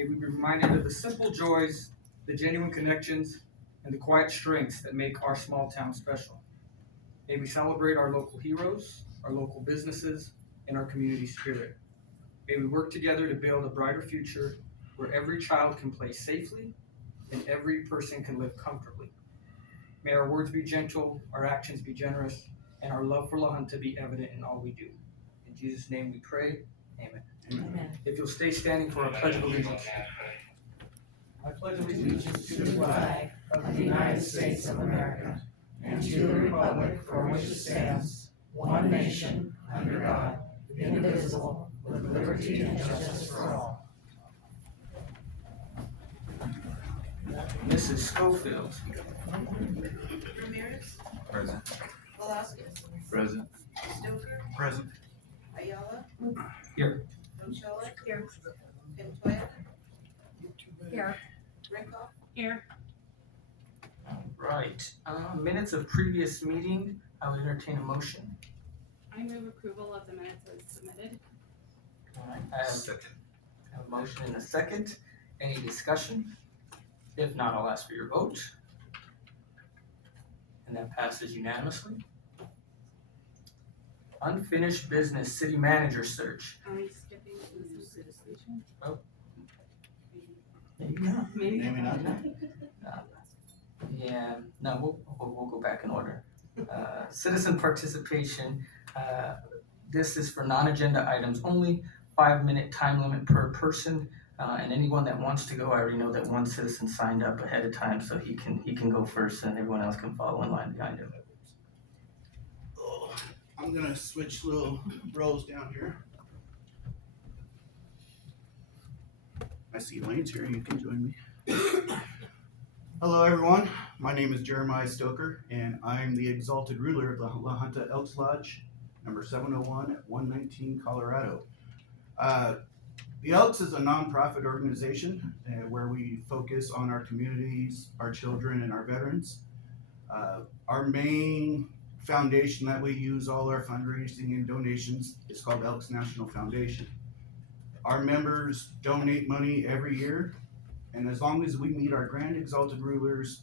May we be reminded of the simple joys, the genuine connections, and the quiet strengths that make our small town special. May we celebrate our local heroes, our local businesses, and our community spirit. May we work together to build a brighter future where every child can play safely and every person can live comfortably. May our words be gentle, our actions be generous, and our love for La Junta be evident in all we do. In Jesus' name we pray. Amen. Amen. If you'll stay standing for our Pledge of Allegiance. I pledge allegiance To the flag of the United States of America and to the republic for which it stands, one nation, under God, indivisible, with liberty and justice for all. Mrs. Schofield. Ramirez, Present. Velasquez, Present. Stoker, Present. Ayala. Here. Rochella. Here. Montoya. Here. Rinkoff. Here. Right. Minutes of previous meeting. I would entertain a motion. I move approval of the minutes as submitted. All right. I have a motion and a second. Any discussion? If not, I'll ask for your vote. And that passes unanimously. Unfinished business city manager search. Are we skipping citizen? Maybe. Maybe not. Yeah, no, we'll go back in order. Citizen participation, this is for non-agenda items only, 5-minute time limit per person. And anyone that wants to go, I already know that one citizen signed up ahead of time, so he can go first and everyone else can follow in line behind him. Oh, I'm gonna switch little rows down here. I see Elaine's here, you can join me. Hello everyone, my name is Jeremiah Stoker and I'm the exalted ruler of the La Junta Elks Lodge, number 701 at 119 Colorado. The Elks is a nonprofit organization where we focus on our communities, our children, and our veterans. Our main foundation that we use all our fundraising and donations is called Elks National Foundation. Our members donate money every year, and as long as we meet our Grand Exalted Rulers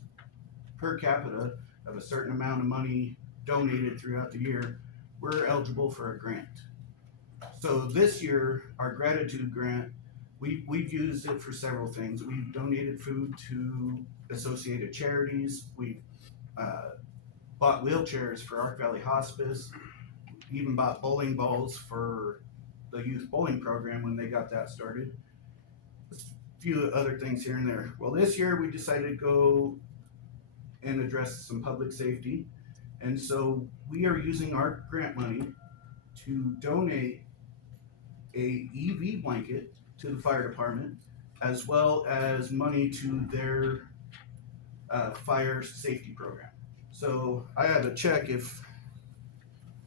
per capita of a certain amount of money donated throughout the year, we're eligible for a grant. So this year, our gratitude grant, we've used it for several things. We've donated food to associated charities. We've bought wheelchairs for Ark Valley Hospice. Even bought bowling balls for the youth bowling program when they got that started. A few other things here and there. Well, this year we decided to go and address some public safety. And so we are using our grant money to donate a EV blanket to the fire department, as well as money to their fire safety program. So I have a check if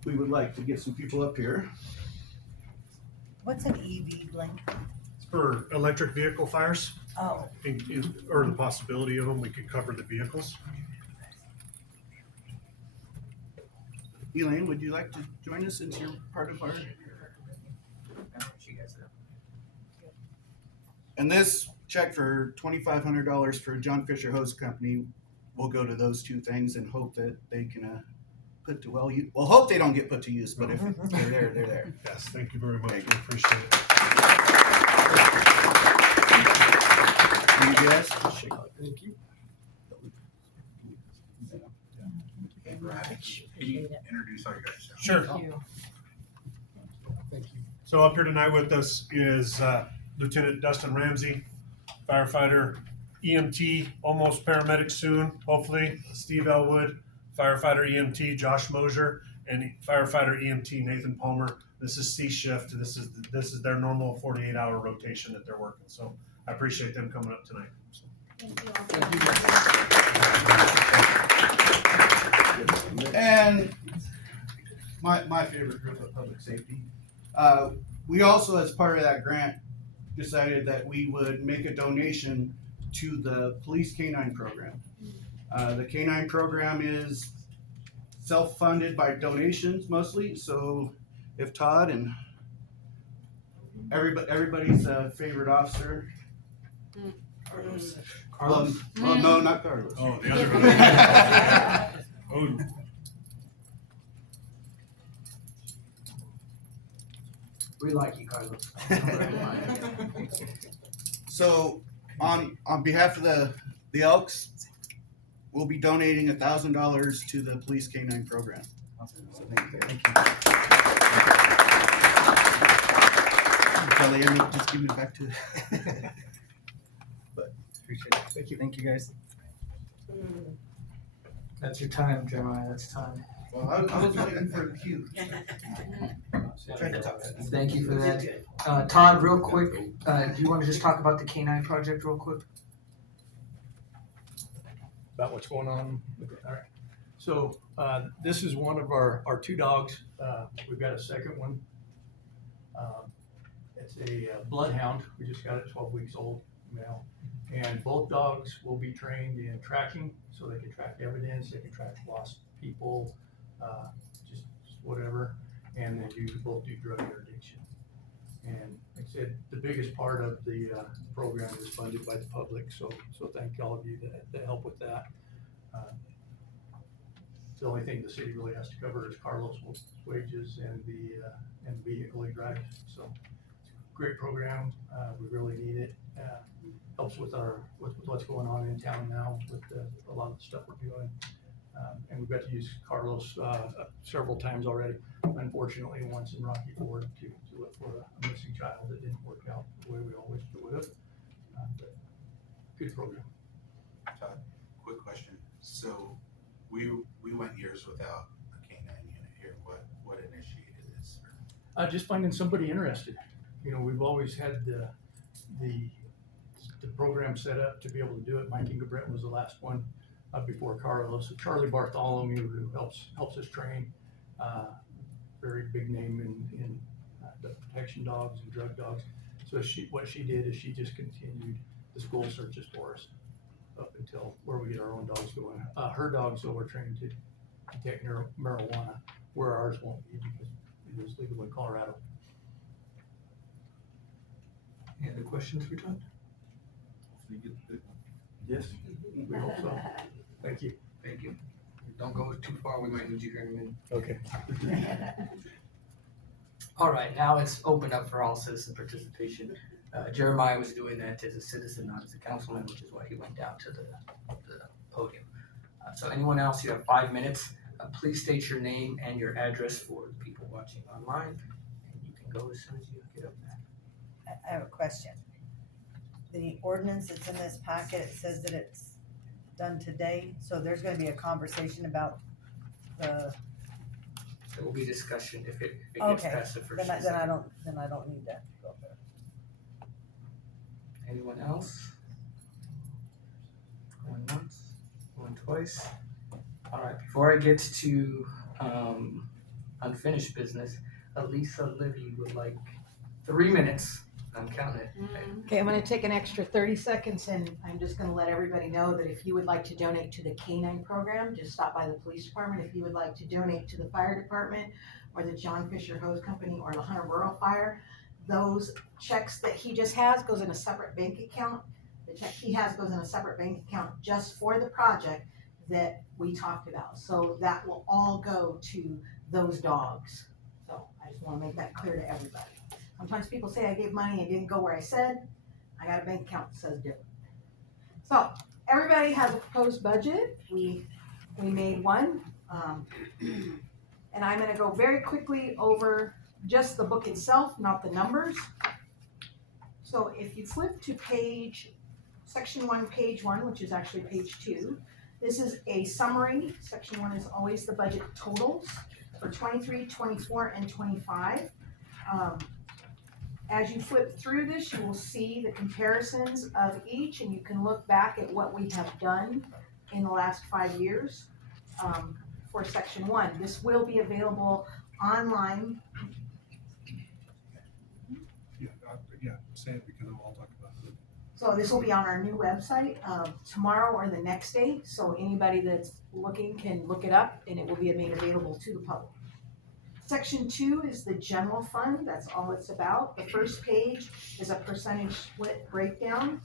we would like to get some people up here. What's an EV blanket? It's for electric vehicle fires, Oh, or the possibility of them, we could cover the vehicles. Elaine, would you like to join us since you're part of our? And this check for $2,500 for John Fisher Hose Company will go to those two things and hope that they can put to well use. Well, hope they don't get put to use, but if they're there, they're there. Yes, thank you very much, we Thank you. appreciate it. Yes. Thank you. Can you introduce all you guys? Sure. thank you. So up here tonight with us is Lieutenant Dustin Ramsey, firefighter, EMT, almost paramedic soon, hopefully, Steve Elwood, firefighter EMT Josh Mosier, and firefighter EMT Nathan Palmer. This is C shift. This is their normal 48-hour rotation that they're working. So I appreciate them coming up tonight. So. Thank you all. And my favorite group of public safety. We also, as part of that grant, decided that we would make a donation to the police canine program. The canine program is self-funded by donations mostly, so if Todd and everybody's favorite officer, Carlos. Well, no, not Carlos. Oh, the other one. Oh, We like you, Carlos. So, on behalf of the Elks, we'll be donating $1,000 to the police K-9 program. So thank you. Kelly, just give it back to. Appreciate it. Thank you. Thank you, guys. That's your time, Jeremiah. That's time. Well, I was waiting for the cue. Thank you for that. Todd, real quick, do you want to just talk about the K-9 project real quick? About what's going on. All right. So, this is one of our two dogs. We've got a second one. It's a bloodhound. We just got it 12 weeks old, male. And both dogs will be trained in tracking, so they can track evidence, they can track lost people, just whatever. And they both do drug interdiction. And like I said, the biggest part of the program is funded by the public, so thank all of you that help with that. The only thing the city really has to cover is Carlos' wages and the vehicle he drives. So it's a great program. We really need it. Helps with what's going on in town now with a lot of the stuff we're doing. And we've got to use Carlos several times already. Unfortunately, once in Rocky Ford to look for a missing child. It didn't work out the way we always would have. But good program. Todd, quick question. So we went years without a K-9 unit here. What initiated this? Just finding somebody interested. You know, we've always had the program set up to be able to do it. Mike Ingebrett was the last one before Carlos. So Charlie Bartholomew, who helps us train, very big name in the protection dogs and drug dogs. So what she did is she just continued the school searches for us up until where we get our own dogs going. Her dogs though were trained to detect marijuana, where ours won't be because it is legal in Colorado. Any other questions for Todd? Yes, we hope so. Thank you. Thank you. Don't go too far, we might lose you here in a minute. Okay. All right, now it's open up for all citizen participation. Jeremiah was doing that as a citizen, not as a councilman, which is why he went down to the podium. So anyone else, you have 5 minutes. Please state your name and your address for the people watching online, and you can go as soon as you get up there. I have a question. The ordinance that's in this packet, it says that it's done today, so there's gonna be a conversation about the, There will be discussion if it gets okay, past the first. then and second. I don't need that. Anyone else? Going once, going twice. All right, before I get to unfinished business, Elisa Livy would like 3 minutes. I'm counting it. Okay, I'm gonna take an extra 30 seconds and I'm just gonna let everybody know that if you would like to donate to the K-9 program, just stop by the police department. If you would like to donate to the fire department or the John Fisher Hose Company or the Hunter Rural Fire, those checks that he just has goes in a separate bank account. The check he has goes in a separate bank account just for the project that we talked about. So that will all go to those dogs. So I just wanna make that clear to everybody. Sometimes people say I gave money and didn't go where I said. I got a bank account that says different. So everybody has a proposed budget. We made one. And I'm gonna go very quickly over just the book itself, not the numbers. So if you flip to section 1, page 1, which is actually page 2, this is a summary. Section 1 is always the budget totals for 23, 24, and 25. As you flip through this, you will see the comparisons of each, and you can look back at what we have done in the last 5 years for section 1. This will be available online. Yeah, say it because I'll talk about it. So this will be on our new website tomorrow or the next day. So anybody that's looking can look it up, and it will be made available to the public. Section 2 is the general fund. That's all it's about. The first page is a percentage split breakdown.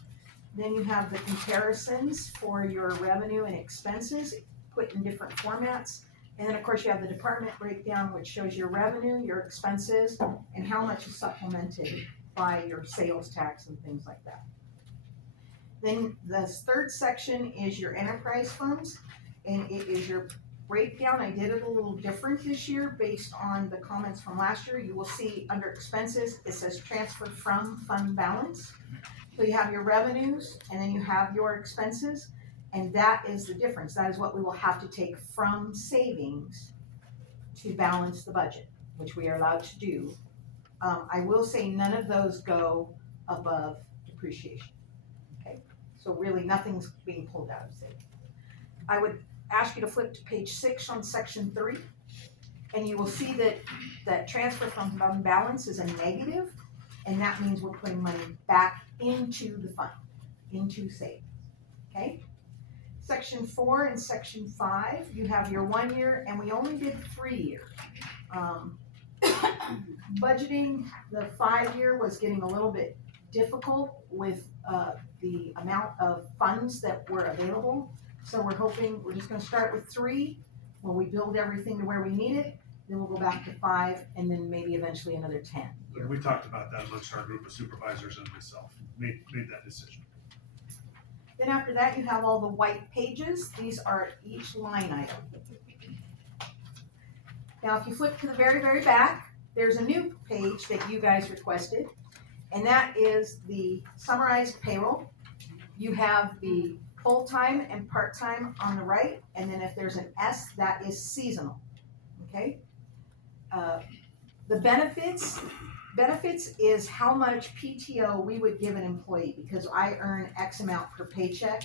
Then you have the comparisons for your revenue and expenses, put in different formats. And then, of course, you have the department breakdown, which shows your revenue, your expenses, and how much is supplemented by your sales tax and things like that. Then the third section is your enterprise funds, and it is your breakdown. I did it a little different this year based on the comments from last year. You will see under expenses, it says transfer from fund balance. So you have your revenues, and then you have your expenses, and that is the difference. That is what we will have to take from savings to balance the budget, which we are allowed to do. I will say none of those go above depreciation, okay? So really, nothing's being pulled out of savings. I would ask you to flip to page 6 on section 3, and you will see that transfer from fund balance is a negative, and that means we're putting money back into the fund, into savings, okay? Section 4 and section 5, you have your 1 year, and we only did 3 years. Budgeting the 5 year was getting a little bit difficult with the amount of funds that were available. So we're just gonna start with 3, when we build everything to where we need it, then we'll go back to 5, and then maybe eventually another 10. We talked about that amongst our group of supervisors and myself, made that decision. Then after that, you have all the white pages. These are each line item. Now, if you flip to the very, very back, there's a new page that you guys requested, and that is the summarized payroll. You have the full-time and part-time on the right, and then if there's an S, that is seasonal, okay? The benefits is how much PTO we would give an employee, because I earn X amount per paycheck,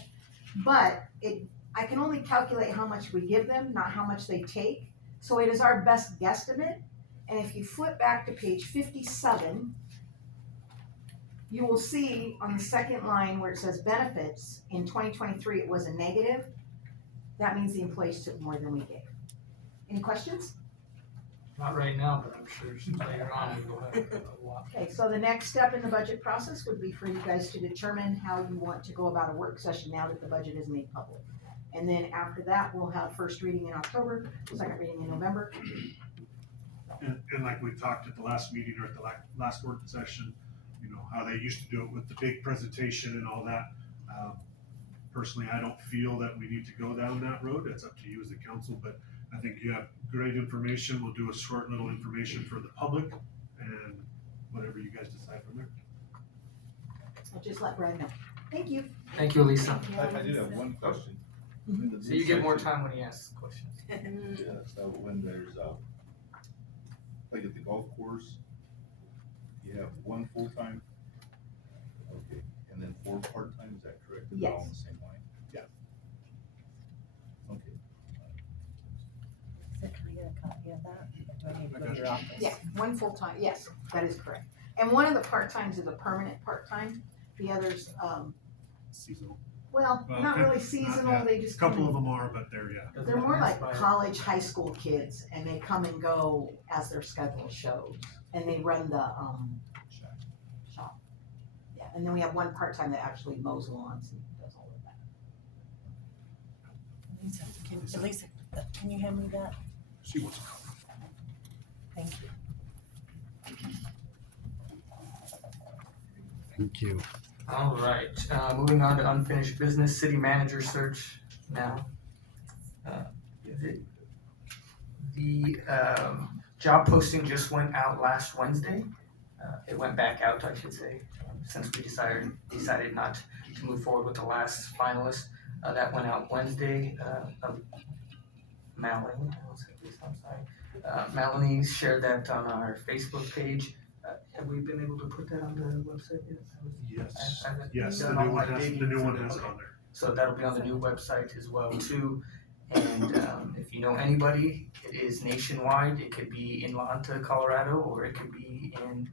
but I can only calculate how much we give them, not how much they take. So it is our best guesstimate, and if you flip back to page 57, you will see on the second line where it says benefits, in 2023 it was a negative. That means the employees took more than we gave. Any questions? Not right now, but I'm sure later on we'll have a lot. Okay, so the next step in the budget process would be for you guys to determine how you want to go about a work session now that the budget is made public. And then after that, we'll have first reading in October, second reading in November. And like we talked at the last meeting or at the last work session, you know, how they used to do it with the big presentation and all that. Personally, I don't feel that we need to go down that road. It's up to you as the council, but I think you have great information. We'll do a short little information for the public and whatever you guys decide from there. I'll just let Brad know. Thank you. Thank you, Lisa. I did have one question. Mhm. So you get more time when he asks questions. Yeah, so when there's, like at the golf course, you have 1 full-time? Okay, and then 4 part-time, is that correct? Is it all on the same line? Yeah. Okay. So can I get a copy of that? Do I need to go to your office? Yeah, 1 full-time, yes, that is correct. And one of the part-times is a permanent part-time. The others, Seasonal. well, Well, not really not seasonal, yet. they A just come couple in. of them are, but they're, yeah. They're more like college, high school kids, and they come and go as their schedule shows, and they run the, shop. Yeah, and then we have 1 part-time that actually mows lawns and does all of that. Lisa, can you hand me that? She wants a copy. Thank you. Thank you. All right, moving on to unfinished business, city manager search now. The job posting just went out last Wednesday. It went back out, I should say, since we decided not to move forward with the last finalist. That went out Wednesday. Melanie shared that on our Facebook page. Have we been able to put that on the website yet? Yes, I've yes, done the all new my one has, digging the new for one the- has it okay. on there. So that'll be on the new website as well too. And if you know anybody, it is nationwide. It could be in La Junta, Colorado, or it could be in,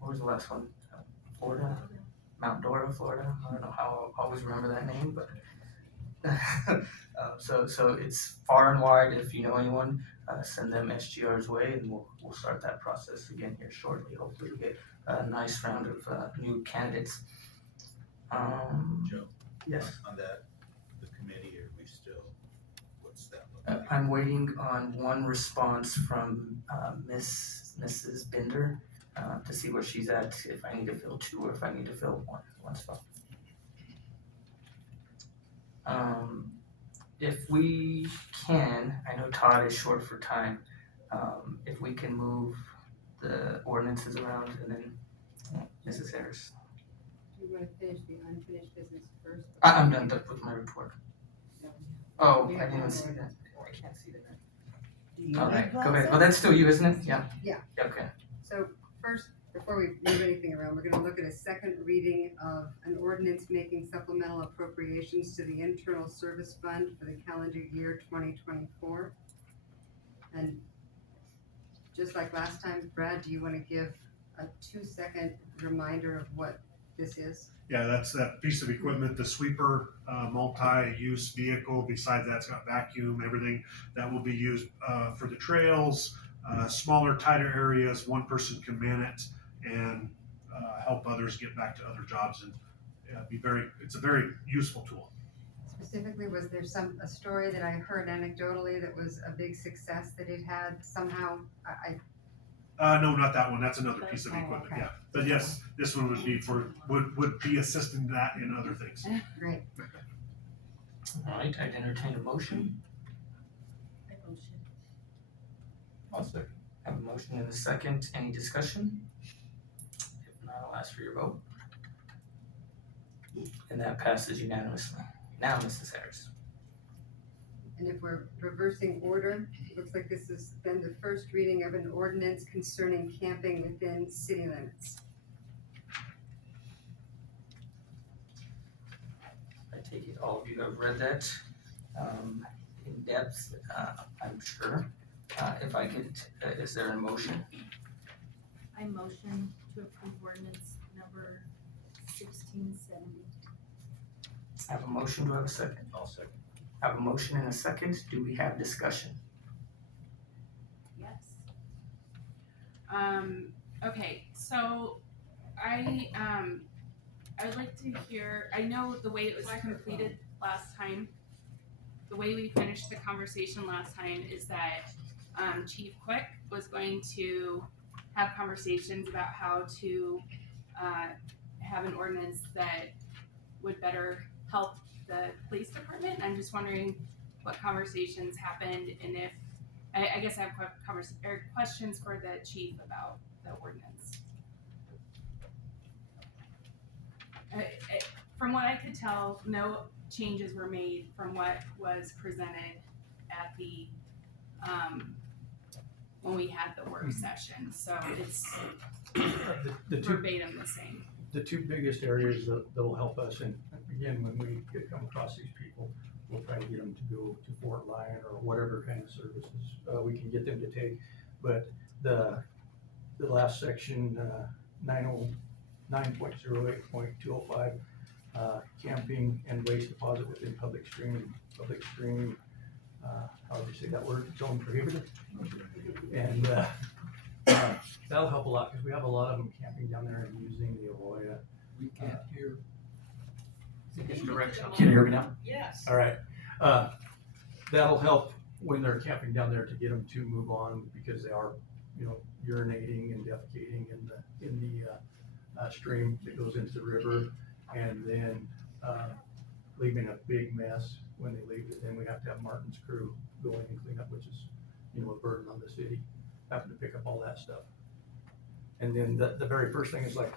what was the last one? Florida, Mount Dora, Florida. I don't know how I'll always remember that name, but so it's far and wide. If you know anyone, send them SGR's way, and we'll start that process again here shortly. Hopefully, we'll get a nice round of new candidates. Joe, yes. on that, the committee, are we still, what's that look like? I'm waiting on one response from Mrs. Binder to see where she's at, if I need to fill two or if I need to fill one spot. If we can, I know Todd is short for time, if we can move the ordinances around and then Mrs. Harris. You wanna finish the unfinished business first? I'm done with my report. Oh, I didn't see that. I can't see that. Alright, go ahead. Well, that's still you, isn't it? Yeah. Yeah. Okay. So first, before we move anything around, we're gonna look at a second reading of an ordinance making supplemental appropriations to the Internal Service Fund for the calendar year 2024. And just like last time, Brad, do you wanna give a 2-second reminder of what this is? Yeah, that's that piece of equipment, the sweeper, multi-use vehicle. Besides that, it's got vacuum, everything that will be used for the trails, smaller, tighter areas. One person can man it and help others get back to other jobs, and it's a very useful tool. Specifically, was there a story that I heard anecdotally that was a big success that it had somehow? No, not that one. That's another piece of Oh, equipment. okay. Yeah, but yes, this one would be would be assisting that in other things. Great. Alright, I'd entertain a motion. I'll second. I have a motion and a second. Any discussion? If not, I'll ask for your vote. And that passes unanimously. Now, Mrs. Harris. And if we're reversing order, it looks like this has been the first reading of an ordinance concerning camping within city limits. I take it all of you have read that in depth, I'm sure. If I could, is there a motion? I motion to approve ordinance number 1670. I have a motion, do I have a second? I'll second. I have a motion and a second, do we have discussion? Yes. Okay, so I would like to hear, I know the way it was completed last time, the way we finished the conversation last time is that Chief Quick was going to have conversations about how to have an ordinance that would better help the police department. I'm just wondering what conversations happened and if, I guess I have questions for the chief about the ordinance. From what I could tell, no changes were made from what was presented at the, when we had the work session, so it's The two, verbatim the same. the two biggest areas that'll help us, and again, when we come across these people, we'll try to get them to go to Fort Lyon or whatever kind of services we can get them to take. But the last section, 909.08.205, camping and waste deposit within public stream, how would you say that word? Zone prohibited. And that'll help a lot, because we have a lot of them camping down there and using the Arroyo. We can't hear. It's directional. Can you hear me now? Yes. All right, that'll help when they're camping down there to get them to move on, because they are, urinating and defecating in the stream that goes into the river, and then leaving a big mess when they leave it. Then we have to have Martin's crew go in and clean up, which is, a burden on the city, having to pick up all that stuff. And then the very first thing is like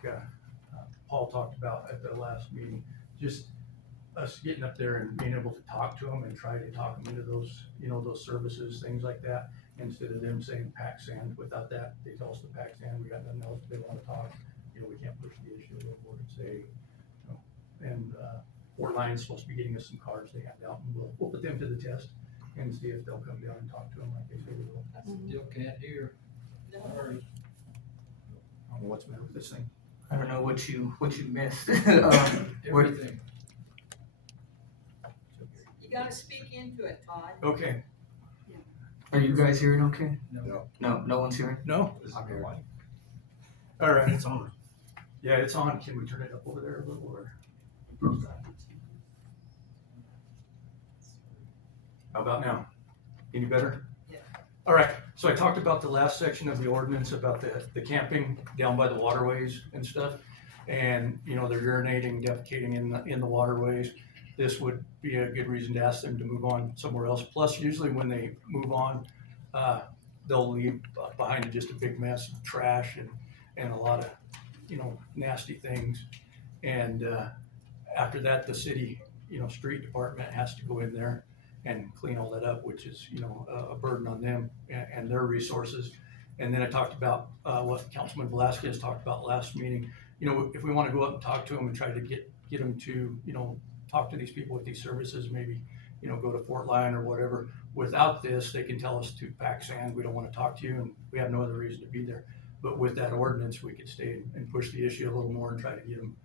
Paul talked about at the last meeting, just us getting up there and being able to talk to them and try to talk them into those, those services, things like that, instead of them saying pack sand. Without that, they tell us to pack sand, we got nothing else, they wanna talk, we can't push the issue overboard and say, and Fort Lyon's supposed to be getting us some cards they hand out, and we'll put them to the test and see if they'll come down and talk to them like they say they will. I still can't hear. Sorry. I don't know what's the matter with this thing. I don't know what you missed. Everything. You gotta speak into it, Todd. Okay. Are you guys hearing okay? No. No one's hearing? No? I'm hearing. All right. It's on. Yeah, it's on. Can we turn it up over there a little, or? How about now? Any better? Yeah. All right, so I talked about the last section of the ordinance about the camping down by the waterways and stuff. And, you know, they're urinating, defecating in the waterways. This would be a good reason to ask them to move on somewhere else. Plus, usually when they move on, they'll leave behind just a big mess of trash and a lot of, you know, nasty things. And after that, the city, you know, street department has to go in there and clean all that up, which is, you know, a burden on them and their resources. And then I talked about what Councilman Velasquez talked about last meeting. You know, if we want to go up and talk to them and try to get them to, you know, talk to these people with these services, maybe, you know, go to Fort Lyon or whatever. Without this, they can tell us to pack sand, we don't want to talk to you, and we have no other reason to be there. But with that ordinance, we could stay and push the issue a little more and try to get them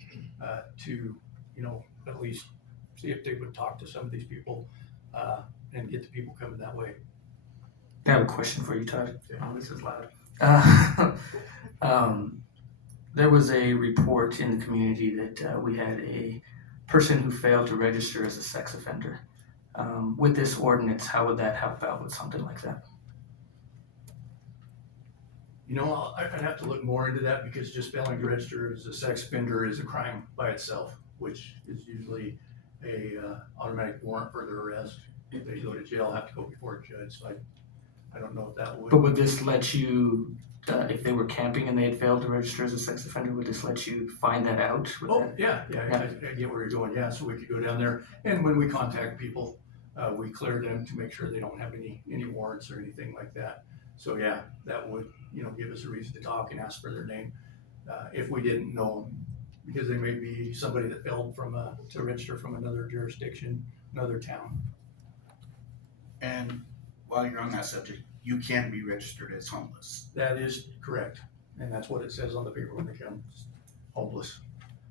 to, you know, at least see if they would talk to some of these people and get the people coming that way. I have a question for you, Todd. Yeah. Oh, this is loud. There was a report in the community that we had a person who failed to register as a sex offender. With this ordinance, how would that help out with something like that? You know, I'd have to look more into that because just failing to register as a sex offender is a crime by itself, which is usually a automatic warrant for their arrest. If they go to jail, have to go before a judge. So I don't know if that would. But would this let you, if they were camping and they had failed to register as a sex offender, would this let you find that out? Oh, yeah. I get where you're going. Yeah, so we could go down there, and when we contact people, we clear them to make sure they don't have any warrants or anything like that. So yeah, that would, you know, give us a reason to talk and ask for their name if we didn't know them, because they may be somebody that failed to register from another jurisdiction, another town. And while you're on that subject, you can be registered as homeless. That is correct, and that's what it says on the paper when they come, homeless.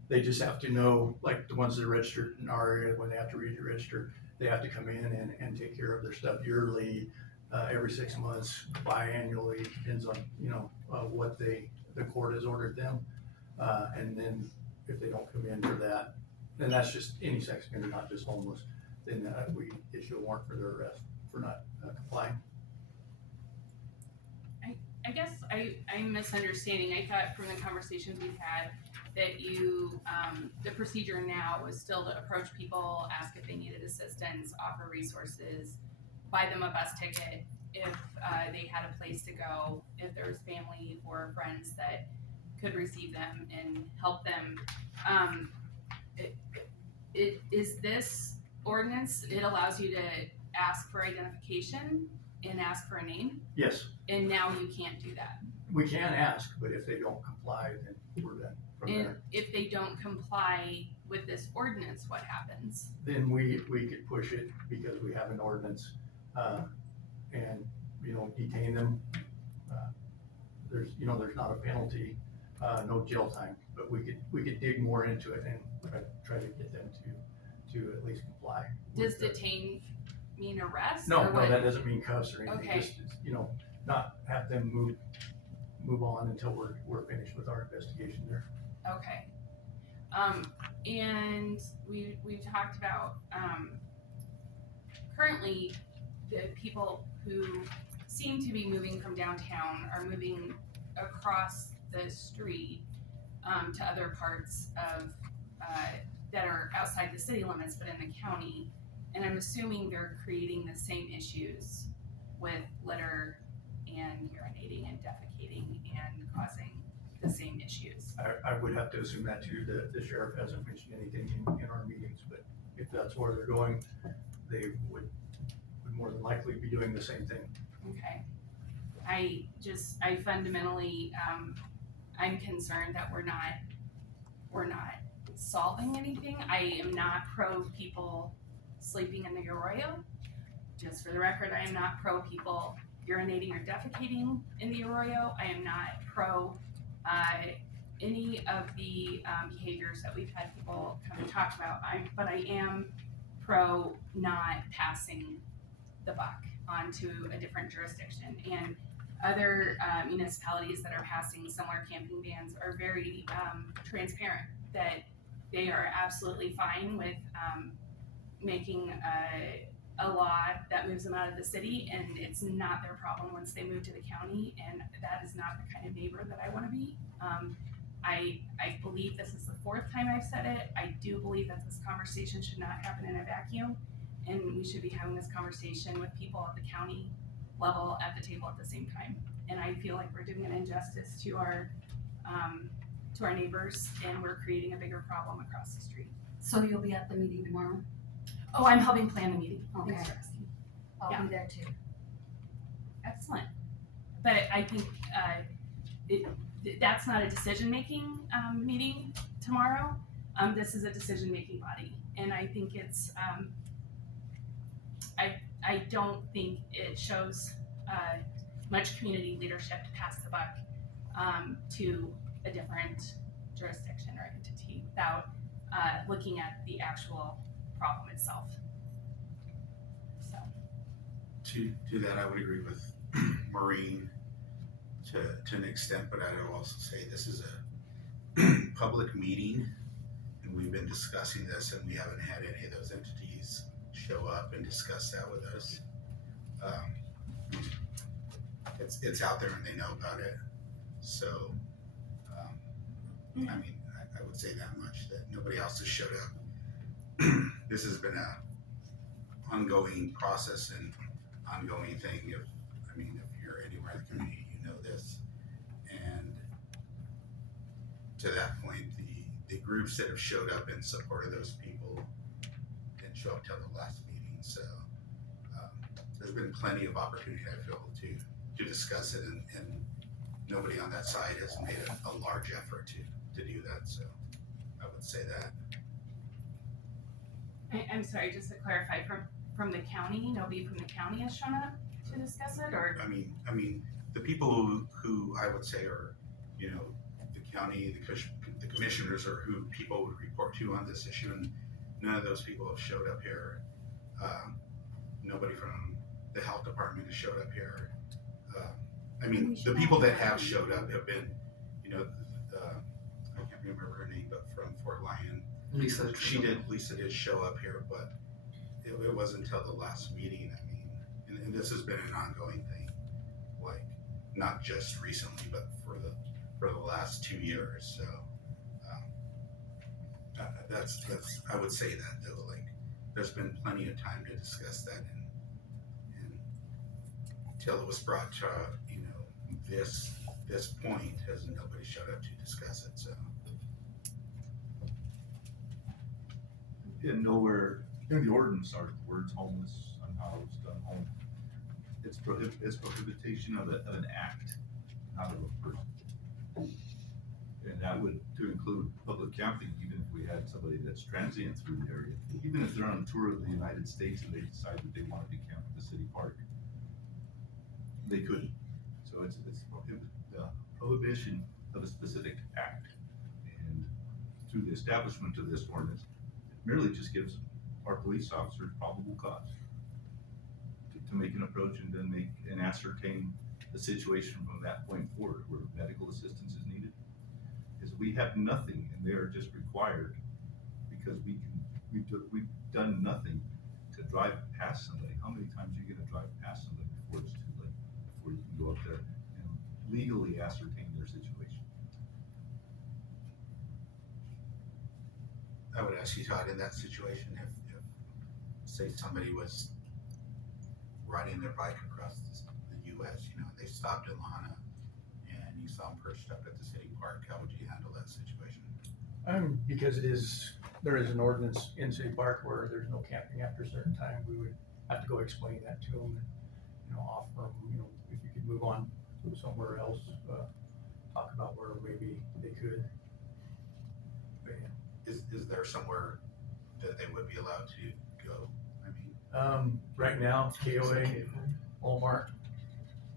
They just have to know, like the ones that are registered in our area, when they have to re-register, they have to come in and take care of their stuff yearly, every 6 months, biannually, depends on, you know, what the court has ordered them. And then if they don't come in for that, then that's just any sex offender, not just homeless, then we issue a warrant for their arrest for not complying. I guess I'm misunderstanding. I thought from the conversations we've had that you, the procedure now was still to approach people, ask if they needed assistance, offer resources, buy them a bus ticket if they had a place to go, if there was family or friends that could receive them and help them. It is this ordinance, it allows you to ask for identification and ask for a name, Yes, and now you can't do that. we can ask, but if they don't comply, then we're done from And there. if they don't comply with this ordinance, what happens? Then we could push it because we have an ordinance, and, you know, detain them. There's not a penalty, no jail time, but we could dig more into it and try to get them to at least comply. Does with the- detain mean arrest? No, or what? that doesn't mean cuffs or anything, Okay. just, you know, not have them move on until we're finished with our investigation there. Okay. And we've talked about, currently, the people who seem to be moving from downtown are moving across the street, to other parts of, that are outside the city limits, but in the county. And I'm assuming they're creating the same issues with litter and urinating and defecating and causing the same issues. I would have to assume that too. The sheriff hasn't mentioned anything in our meetings, but if that's where they're going, they would more than likely be doing the same thing. Okay. I fundamentally, I'm concerned that we're not solving anything. I am not pro people sleeping in the arroyo. Just for the record, I am not pro people urinating or defecating in the arroyo. I am not pro any of the behaviors that we've had people come and talk about. But I am pro not passing the buck onto a different jurisdiction. And other municipalities that are passing similar camping bans are very transparent that they are absolutely fine with making a law that moves them out of the city, and it's not their problem once they move to the county, and that is not the kind of neighbor that I want to be. I believe this is the fourth time I've said it. I do believe that this conversation should not happen in a vacuum, and we should be having this conversation with people at the county level at the table at the same time. And I feel like we're doing an injustice to our neighbors, and we're creating a bigger problem across the street. So you'll be at the meeting tomorrow? Oh, I'm helping plan the meeting. Okay. Thanks for asking. I'll Yeah. be there too. Excellent. But I think that's not a decision-making meeting tomorrow. This is a decision-making body, and I think it's I don't think it shows much community leadership to pass the buck to a different jurisdiction or entity without looking at the actual problem itself. So. To that, I would agree with Maureen to an extent, but I would also say this is a public meeting, and we've been discussing this, and we haven't had any of those entities show up and discuss that with us. It's out there and they know about it. So, I mean, I would say that much, that nobody else has showed up. This has been a ongoing process and ongoing thing. If you're anywhere in the community, you know this. And to that point, the groups that have showed up in support of those people didn't show up till the last meeting. So there's been plenty of opportunity, I feel, to discuss it, and nobody on that side has made a large effort to do that. So I would say that. I'm sorry, just to clarify, from the county, nobody from the county has shown up to discuss it, or? I mean, the people who I would say are, the county, the commissioners, or who people would report to on this issue, and none of those people have showed up here. Nobody from the health department has showed up here. The people that have showed up have been, I can't remember her name, but from Fort Lyon. Lisa did show up here, but it wasn't until the last meeting. And this has been an ongoing thing, like not just recently, but for the last 2 years. So that's I would say that though, like there's been plenty of time to discuss that, and until it was brought to this point, has nobody showed up to discuss it. So. And nowhere in the ordinance are words homeless, unhoused, unhomed. It's prohibition of an act, not of a person. And that would to include public camping, even if we had somebody that's transient through the area, even if they're on a tour of the United States and they decide that they want to be camped at the city park, they couldn't. So it's prohibition of a specific act, and through the establishment of this ordinance, merely just gives our police officers probable cause to make an approach and then make and ascertain the situation from that point forward, where medical assistance is needed. Is we have nothing, and they are just required because we've done nothing to drive past somebody. How many times are you going to drive past somebody before it's too late, before you can go up there and legally ascertain their situation? I would ask you, Todd, in that situation, if say somebody was riding their bike across the U.S., they stopped in Lahana, and you saw them perched up at the city park, how would you handle that situation? Because there is an ordinance in City Park where there's no camping after a certain time, we would have to go explain that to them and, offer them, if you could move on to somewhere else, talk about where maybe they could. But, yeah. Is there somewhere that they would be allowed to go? Right now, KOA, Walmart,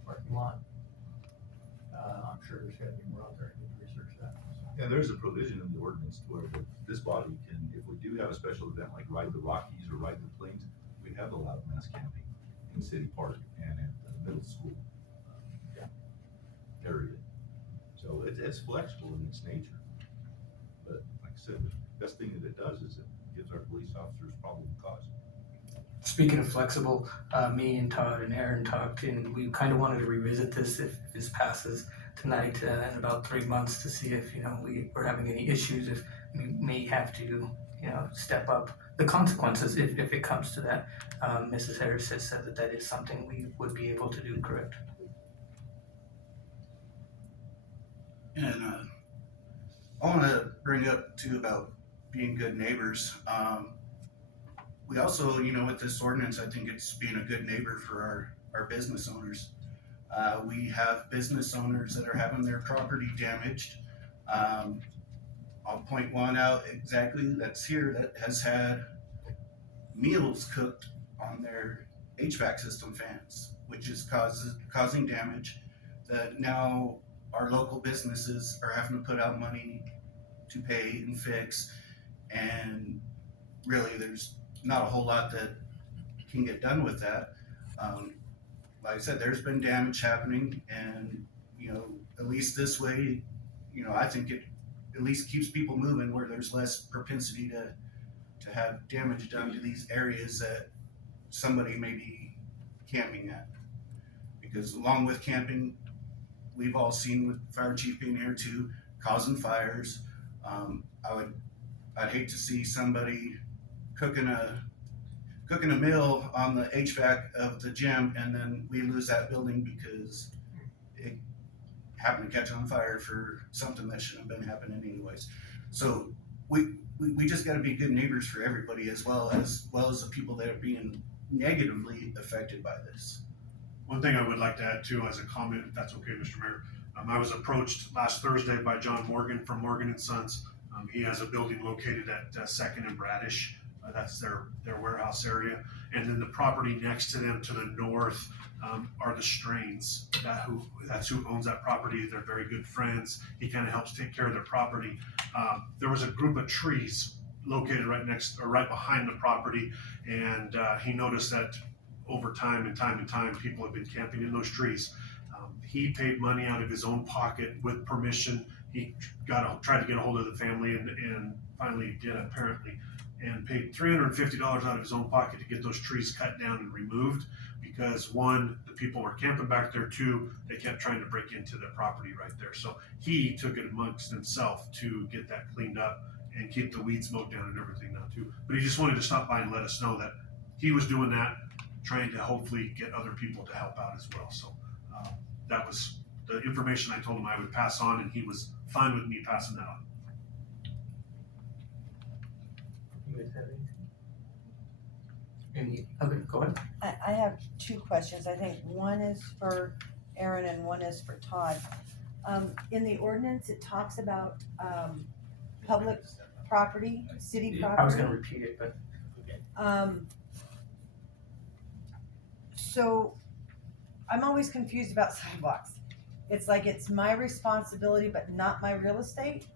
parking lot. I'm sure there's gotta be more out there, I need to research that. And there's a provision in the ordinance where this body can, if we do have a special event like Ride the Rockies or Ride the Plains, we have allowed mass camping in City Park and at the middle school area. So it's flexible in its nature. But like I said, best thing that it does is it gives our police officers probable cause. Speaking of flexible, me and Todd and Aaron talked, and we kind of wanted to revisit this if this passes tonight in about 3 months to see if we're having any issues, if we may have to step up the consequences if it comes to that. Mrs. Harris has said that is something we would be able to do, correct? And I want to bring up too about being good neighbors. We also, with this ordinance, I think it's being a good neighbor for our business owners. We have business owners that are having their property damaged. I'll point one out exactly that's here that has had meals cooked on their HVAC system fans, which is causing damage that now our local businesses are having to put out money to pay and fix. And really, there's not a whole lot that can get done with that. Like I said, there's been damage happening, and at least this way, I think it at least keeps people moving where there's less propensity to have damage done to these areas that somebody may be camping at. Because along with camping, we've all seen with fire chief being here too, causing fires. I'd hate to see somebody cooking a meal on the HVAC of the gym, and then we lose that building because it happened to catch on fire for something that shouldn't have been happening anyways. So we just got to be good neighbors for everybody, as well as the people that are being negatively affected by this. One thing I would like to add too, as a comment, if that's okay, Mr. Mayor. I was approached last Thursday by John Morgan from Morgan and Sons. He has a building located at Second and Bradish. That's their warehouse area. And then the property next to them to the north are the Strains. That's who owns that property. They're very good friends. He kind of helps take care of their property. There was a group of trees located right behind the property, and he noticed that over time and time, people have been camping in those trees. He paid money out of his own pocket with permission. He tried to get a hold of the family and finally did, apparently, and paid $350 out of his own pocket to get those trees cut down and removed because, one, the people were camping back there, two, they kept trying to break into the property right there. So he took it amongst himself to get that cleaned up and keep the weeds mowed down and everything now too. But he just wanted to stop by and let us know that he was doing that, trying to hopefully get other people to help out as well. So that was the information I told him I would pass on, and he was fine with me passing that on. You guys have anything? Okay, go ahead. I have two questions. I think one is for Aaron and one is for Todd. In the ordinance, it talks about public property, city property. I was gonna repeat it, but So I'm always confused about sidewalks. It's like it's my responsibility, but not my real estate.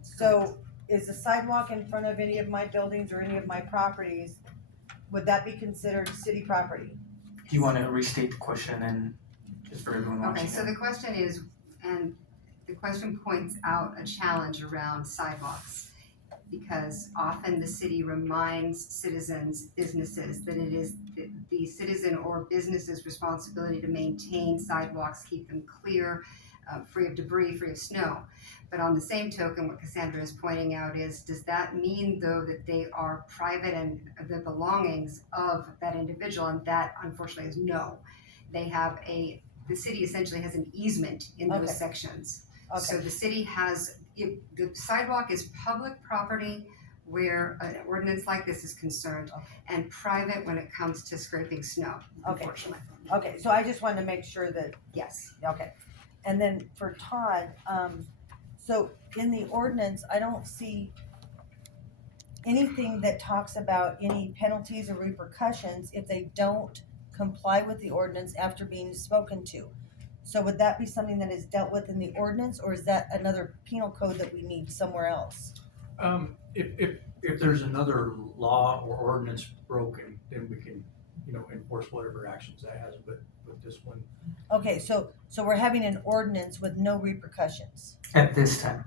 So is the sidewalk in front of any of my buildings or any of my properties, would that be considered city property? do you want to restate the question and just for everyone watching? Okay, so the question is, and the question points out a challenge around sidewalks. Because often the city reminds citizens, businesses, that it is the citizen or business's responsibility to maintain sidewalks, keep them clear, free of debris, free of snow. But on the same token, what Cassandra is pointing out is, does that mean though that they are private and the belongings of that individual? And that unfortunately is no. The city essentially has an easement in those sections. Okay. So the city has, the sidewalk is public property where an ordinance like this is concerned, and private when it comes to scraping snow, unfortunately. Okay, so I just wanted to make sure that, Yes. okay. And then for Todd, so in the ordinance, I don't see anything that talks about any penalties or repercussions if they don't comply with the ordinance after being spoken to. So would that be something that is dealt with in the ordinance, or is that another penal code that we need somewhere else? If there's another law or ordinance broken, then we can, enforce whatever actions that has, but with this one. Okay, so we're having an ordinance with no repercussions. At this time,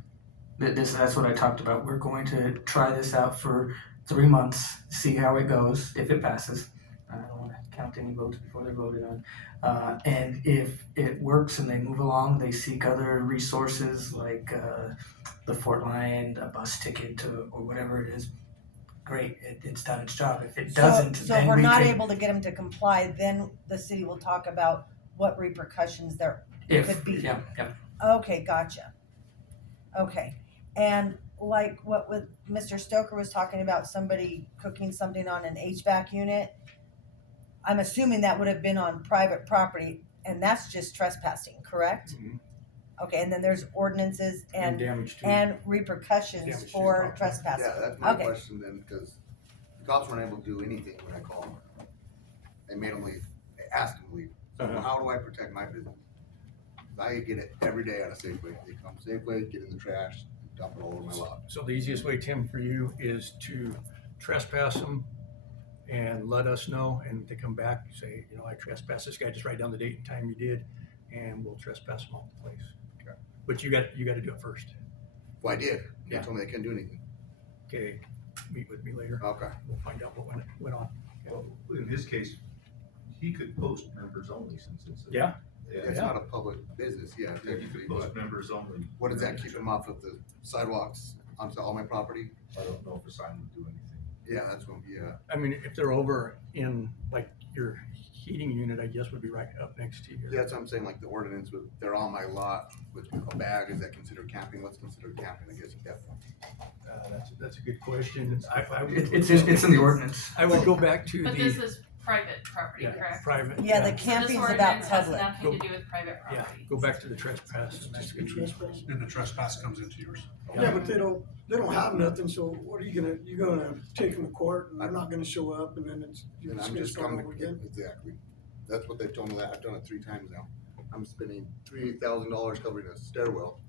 That's what I talked about. We're going to try this out for 3 months, see how it goes, if it passes. I don't want to count any votes before they're voted on. And if it works and they move along, they seek other resources like the Fort Lyon, a bus ticket, or whatever it is. Great, it's done its job. If it doesn't, So then if we're we not can, able to get them to comply, then the city will talk about what repercussions there could be. Yeah. Okay, gotcha. Okay, and like what with Mr. Stoker was talking about, somebody cooking something on an HVAC unit, I'm assuming that would have been on private property, and that's just trespassing, correct? Mhm. Okay, and then there's ordinances and damage to. and repercussions Damage to for property. trespassing. Yeah, that's my Okay. question then, because the cops weren't able to do anything when I called them. They made them leave, they asked them to leave. So Uh-huh. how do I protect my business? I get it every day out of Safeway. They come Safeway, get in the trash, dump it all over my lot. So the easiest way, Tim, for you is to trespass them and let us know, and to come back, say, I trespassed this guy, just write down the date and time you did, and we'll trespass them off the place. Okay. But you got to do it first. Well, I did. They Yeah. told me they couldn't do anything. Okay, meet with me later. Okay. We'll find out what went on. Well, in his case, he could post members only since it's. Yeah. It's not a public business, yeah, Yeah, you technically, could post but members only. what does that keep them off of the sidewalks onto all my property? I don't know if a sign would do anything. Yeah, that's what, yeah. I mean, if they're over in like your heating unit, I guess would be right up next to you. Yeah, that's what I'm saying, like the ordinance with, they're on my lot with a bag, is that considered camping? What's considered camping? I guess That's a good question. I would, it's in the ordinance. I would go back to But the. this is private property, Yeah, correct? private. Yeah, the So this camping's about ordinance has public. nothing to do with private Yeah, property. go back to the trespass. And that's a good And the trespass comes into yours. Yeah, but they don't have nothing, so what are you gonna take them to court and they're not gonna show up and then And it's I'm gonna just start coming, over again? exactly. That's what they told me, that I've done it 3 times now. I'm spending $3,000 covering a stairwell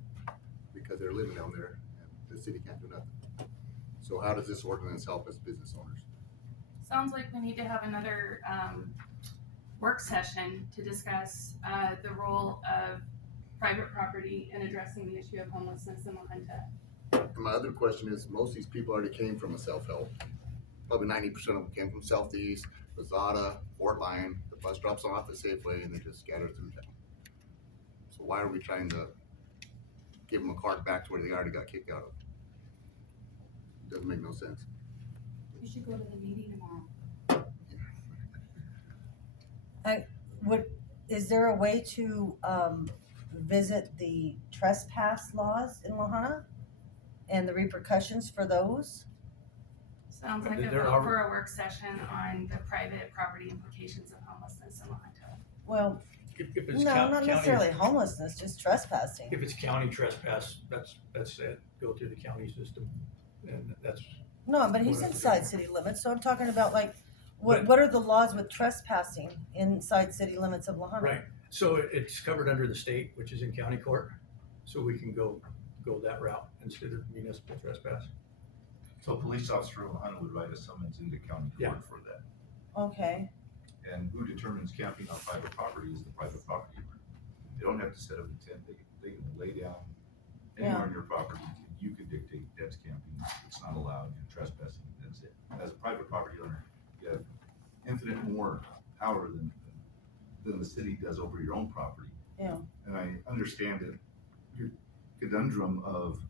because they're living down there and the city can't do nothing. So how does this ordinance help us business owners? Sounds like we need to have another work session to discuss the role of private property in addressing the issue of homelessness in La Junta. And my other question is, most of these people already came from a self-help. Probably 90% of them came from Southeast, Rosada, Fort Lyon. The bus drops them off at Safeway and they just scatter through town. So why are we trying to give them a cart back to where they already got kicked out of? Doesn't make no sense. You should go to the meeting tomorrow. Is there a way to visit the trespass laws in La Junta and the repercussions for those? Sounds like a There vote are- for a work session on the private property implications of homelessness in La Junta. Well, If it's no, not county, necessarily homelessness, just trespassing. if it's county trespass, that's it. Go through the county system, and that's. No, but he's inside city limits, so I'm talking about like, what are the laws with trespassing inside city limits of La Junta? Right, so it's covered under the state, which is in county court, so we can go that route instead of municipal trespass. So a police officer in La Junta would write a summons into county Yeah. court for that. Okay, And who determines camping on private property is the private property owner. They don't have to set up a tent, they can lay down anywhere on your property, you can dictate that's camping, it's not allowed, you're trespassing, that's it. As a private property owner, you have infinite more power than the city does over your own property. yeah. And I understand that your conundrum of,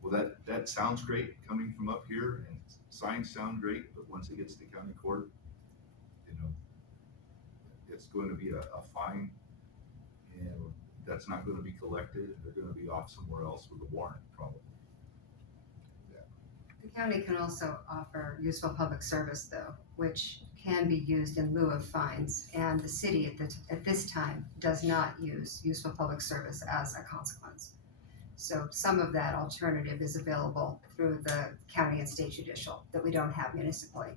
well, that sounds great coming from up here and signs sound great, but once it gets to county court, it's going to be a fine, and that's not gonna be collected, they're gonna be off somewhere else with a warrant probably. The county can also offer useful public service though, which can be used in lieu of fines. And the city at this time does not use useful public service as a consequence. So some of that alternative is available through the county and state judicial that we don't have municipally.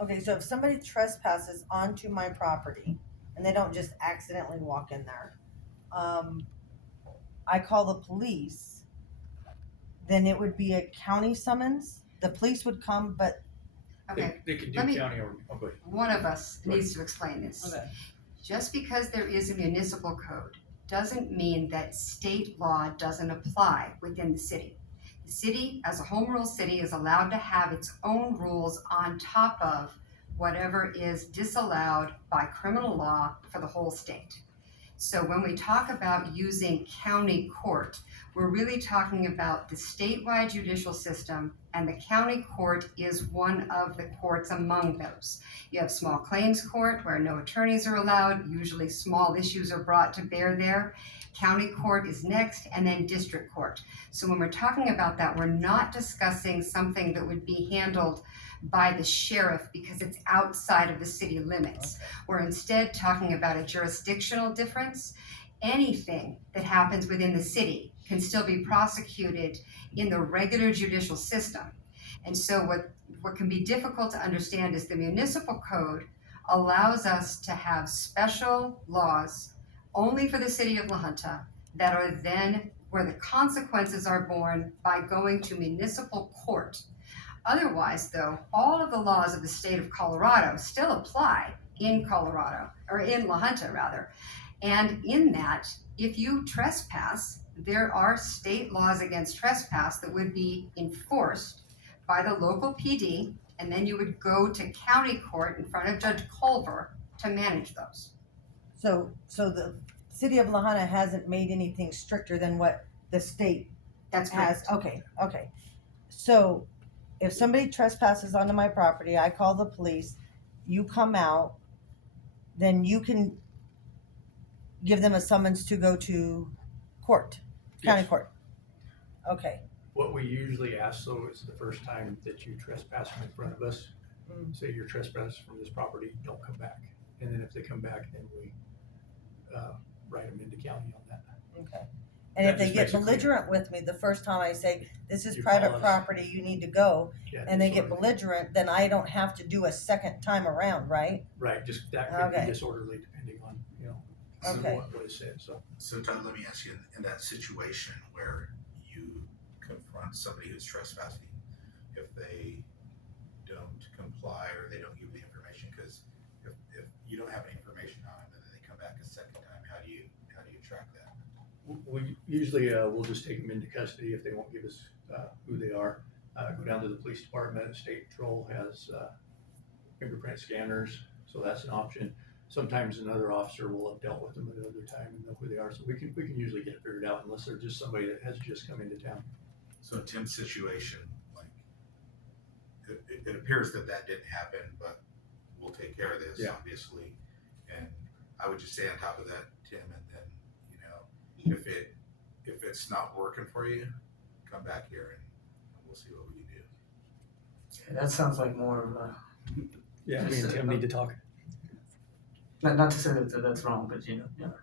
Okay, so if somebody trespasses onto my property and they don't just accidentally walk in there, I call the police, then it would be a county summons. The police would come, but Okay, They could do Let me- county or, go ahead. one of us needs to explain this. Just because there is a municipal code doesn't mean that state law doesn't apply within the city. The city, as a home rule city, is allowed to have its own rules on top of whatever is disallowed by criminal law for the whole state. So when we talk about using county court, we're really talking about the statewide judicial system, and the county court is one of the courts among those. You have small claims court where no attorneys are allowed, usually small issues are brought to bear there. County court is next, and then district court. So when we're talking about that, we're not discussing something that would be handled by the sheriff because it's outside of the city limits. We're instead talking about a jurisdictional difference. Anything that happens within the city can still be prosecuted in the regular judicial system. And so what can be difficult to understand is the municipal code allows us to have special laws only for the city of La Junta that are then where the consequences are borne by going to municipal court. Otherwise, though, all of the laws of the state of Colorado still apply in Colorado, or in La Junta rather. And in that, if you trespass, there are state laws against trespass that would be enforced by the local PD, and then you would go to county court in front of Judge Culver to manage those. So the city of La Junta hasn't made anything stricter than what the state That's has? correct. Okay. So if somebody trespasses onto my property, I call the police, you come out, then you can give them a summons to go to court, county Yes. court. Okay. What we usually ask though is the first time that you trespass in front of us, say you're trespassing from this property, don't come back. And then if they come back, then we write them into county on that. Okay. And That if they just get makes it clear. belligerent with me the first time I say, this is You private call us. property, you need to go, Yeah, and they get disorderly. belligerent, then I don't have to do a second time around, right? Right, just that could Okay. be disorderly depending on, Okay. what is said, so. So Todd, let me ask you, in that situation where you confront somebody who's trespassing, if they don't comply or they don't give the information, because if you don't have any information on them and then they come back a second time, how do you track that? We usually, we'll just take them into custody if they won't give us, who they are. Go down to the police department, state patrol has, fingerprint scanners, so that's an option. Sometimes another officer will have dealt with them at another time and know who they are, so we can usually get it figured out unless they're just somebody that has just come into town. So Tim's situation, like, it appears that didn't happen, but we'll take care of this, Yeah. obviously. And I would just stay on top of that, Tim, and then, if it's not working for you, come back here and we'll see what we can do. Yeah, that sounds like more of a, Yeah, me and Tim need to talk. not to say that that's wrong, but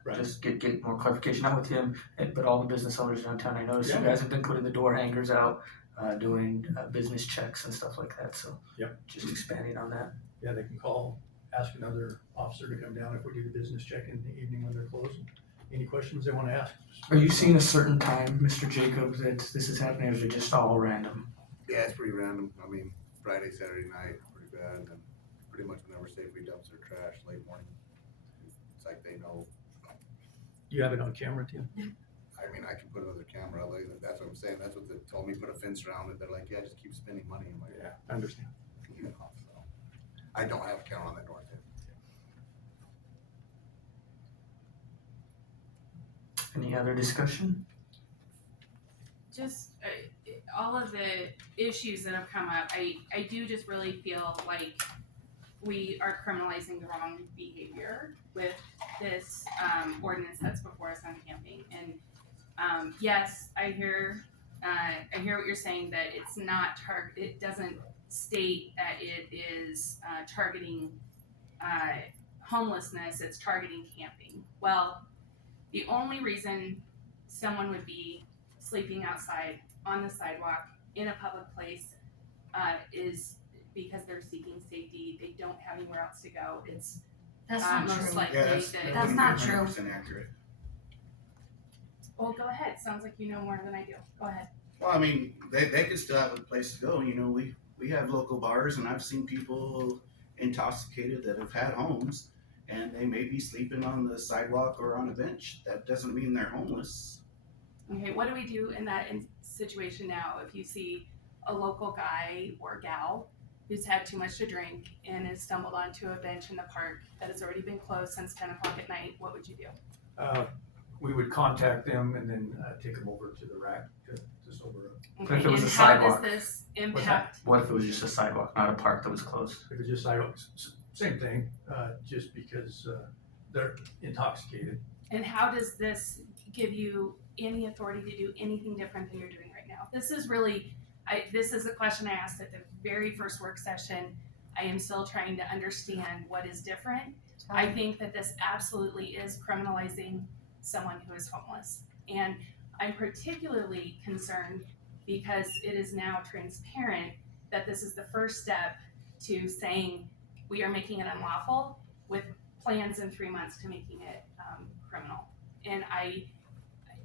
Right. just get more clarification, not with him, but all the business owners downtown. I noticed you Yeah. guys have been putting the door hangers out, doing business checks and stuff like that, so. Yep. Just expanding on that. Yeah, they can call, ask another officer to come down if we do the business check in the evening when they're closed. Any questions they wanna ask? Are you seeing a certain time, Mr. Jacob, that this is happening, or is it just all random? Yeah, it's pretty random. I mean, Friday, Saturday night, pretty bad, and then pretty much whenever Safeway dumps their trash late morning. It's like they know. You have it on camera, Tim? I mean, I can put another camera, like, that's what I'm saying, that's what they told me, put a fence around it, they're like, yeah, just keep spending money, I'm like, Yeah, I understand. you know, so. I don't have a camera on that door, Tim. Any other discussion? Just all of the issues that have come up, I do just really feel like we are criminalizing the wrong behavior with this ordinance that's before us on camping. And yes, I hear what you're saying, that it's not it doesn't state that it is targeting homelessness, it's targeting camping. Well, the only reason someone would be sleeping outside on the sidewalk in a public place is because they're seeking safety. They don't have anywhere else to go. It's That's not most true. likely that. That's not true. 100% accurate. Well, go ahead. Sounds like you know more than I do. Go ahead. Well, I mean, they could still have a place to go, we have local bars, and I've seen people intoxicated that have had homes, and they may be sleeping on the sidewalk or on a bench. That doesn't mean they're homeless. Okay, what do we do in that situation now if you see a local guy or gal who's had too much to drink and has stumbled onto a bench in the park that has already been closed since 10 o'clock at night? What would you do? We would contact them and then take them over to the rack to sober up. Okay, if it was and a how sidewalk? does this What's impact? What if it was just a sidewalk, not a park that was closed? If it's just sidewalks, same thing, just because they're intoxicated. And how does this give you any authority to do anything different than you're doing right now? This is really, this is a question I asked at the very first work session. I am still trying to understand what is different. I think that this absolutely is criminalizing someone who is homeless. And I'm particularly concerned because it is now transparent that this is the first step to saying we are making it unlawful with plans in 3 months to making it criminal. And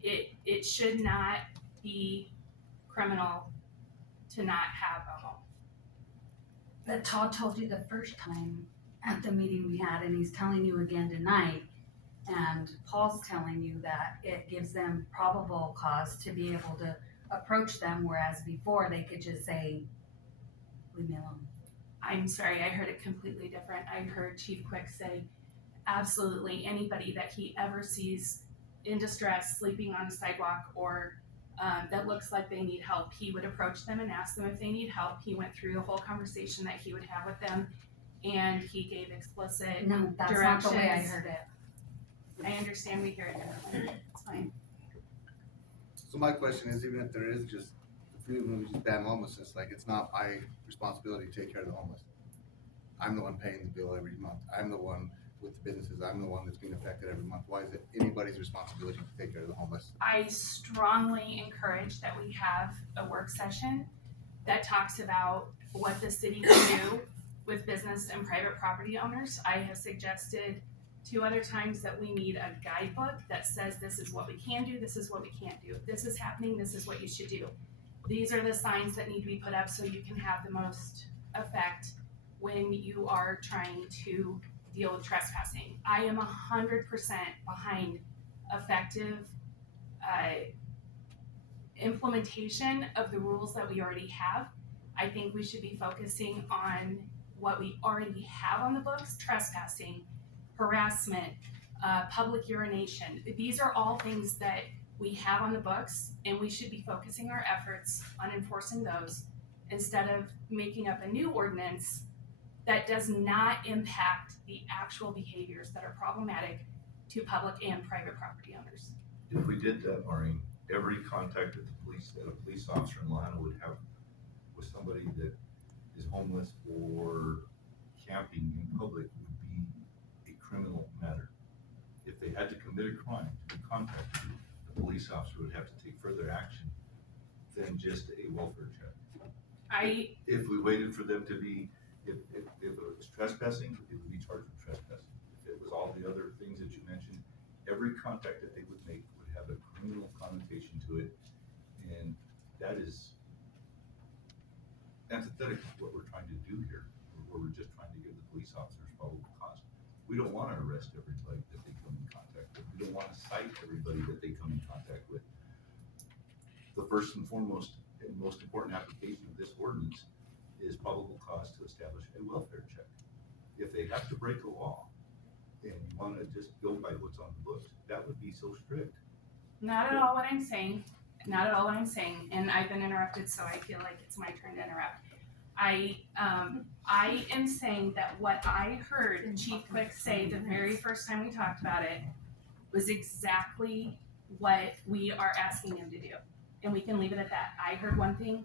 it should not be criminal to not have a home. That Todd told you the first time at the meeting we had, and he's telling you again tonight. And Paul's telling you that it gives them probable cause to be able to approach them, whereas before they could just say, leave me alone. I'm sorry, I heard it completely different. I heard Chief Quick say, absolutely anybody that he ever sees in distress, sleeping on a sidewalk, or that looks like they need help, he would approach them and ask them if they need help. He went through the whole conversation that he would have with them, and he gave explicit No, that's directions. not the way I heard it. I understand we hear it differently. It's fine. So my question is, even if there is just, if we just ban homelessness, like, it's not my responsibility to take care of the homeless. I'm the one paying the bill every month. I'm the one with the businesses. I'm the one that's being affected every month. Why is it anybody's responsibility to take care of the homeless? I strongly encourage that we have a work session that talks about what the city will do with business and private property owners. I have suggested 2 other times that we need a guidebook that says this is what we can do, this is what we can't do. If this is happening, this is what you should do. These are the signs that need to be put up so you can have the most effect when you are trying to deal with trespassing. I am 100% behind effective implementation of the rules that we already have. I think we should be focusing on what we already have on the books: trespassing, harassment, public urination. These are all things that we have on the books, and we should be focusing our efforts on enforcing those instead of making up a new ordinance that does not impact the actual behaviors that are problematic to public and private property owners. If we did that, Maureen, every contact that a police officer in Lahaina would have with somebody that is homeless or camping in public would be a criminal matter. If they had to commit a crime to be contacted, the police officer would have to take further action than just a welfare check. If we waited for them to be, if it was trespassing, it would be charged with trespassing. If it was all the other things that you mentioned, every contact that they would make would have a criminal connotation to it, and that is antithetical to what we're trying to do here, where we're just trying to give the police officers probable cause. We don't want to arrest everybody that they come in contact with. We don't want to cite everybody that they come in contact with. The first and foremost and most important application of this ordinance is probable cause to establish a welfare check. If they have to break a law and you want to just go by what's on the books, that would be so strict. Not at all what I'm saying. Not at all what I'm saying. And I've been interrupted, so I feel like it's my turn to interrupt. I am saying that what I heard Chief Quick say the very first time we talked about it was exactly what we are asking him to do. And we can leave it at that. I heard one thing,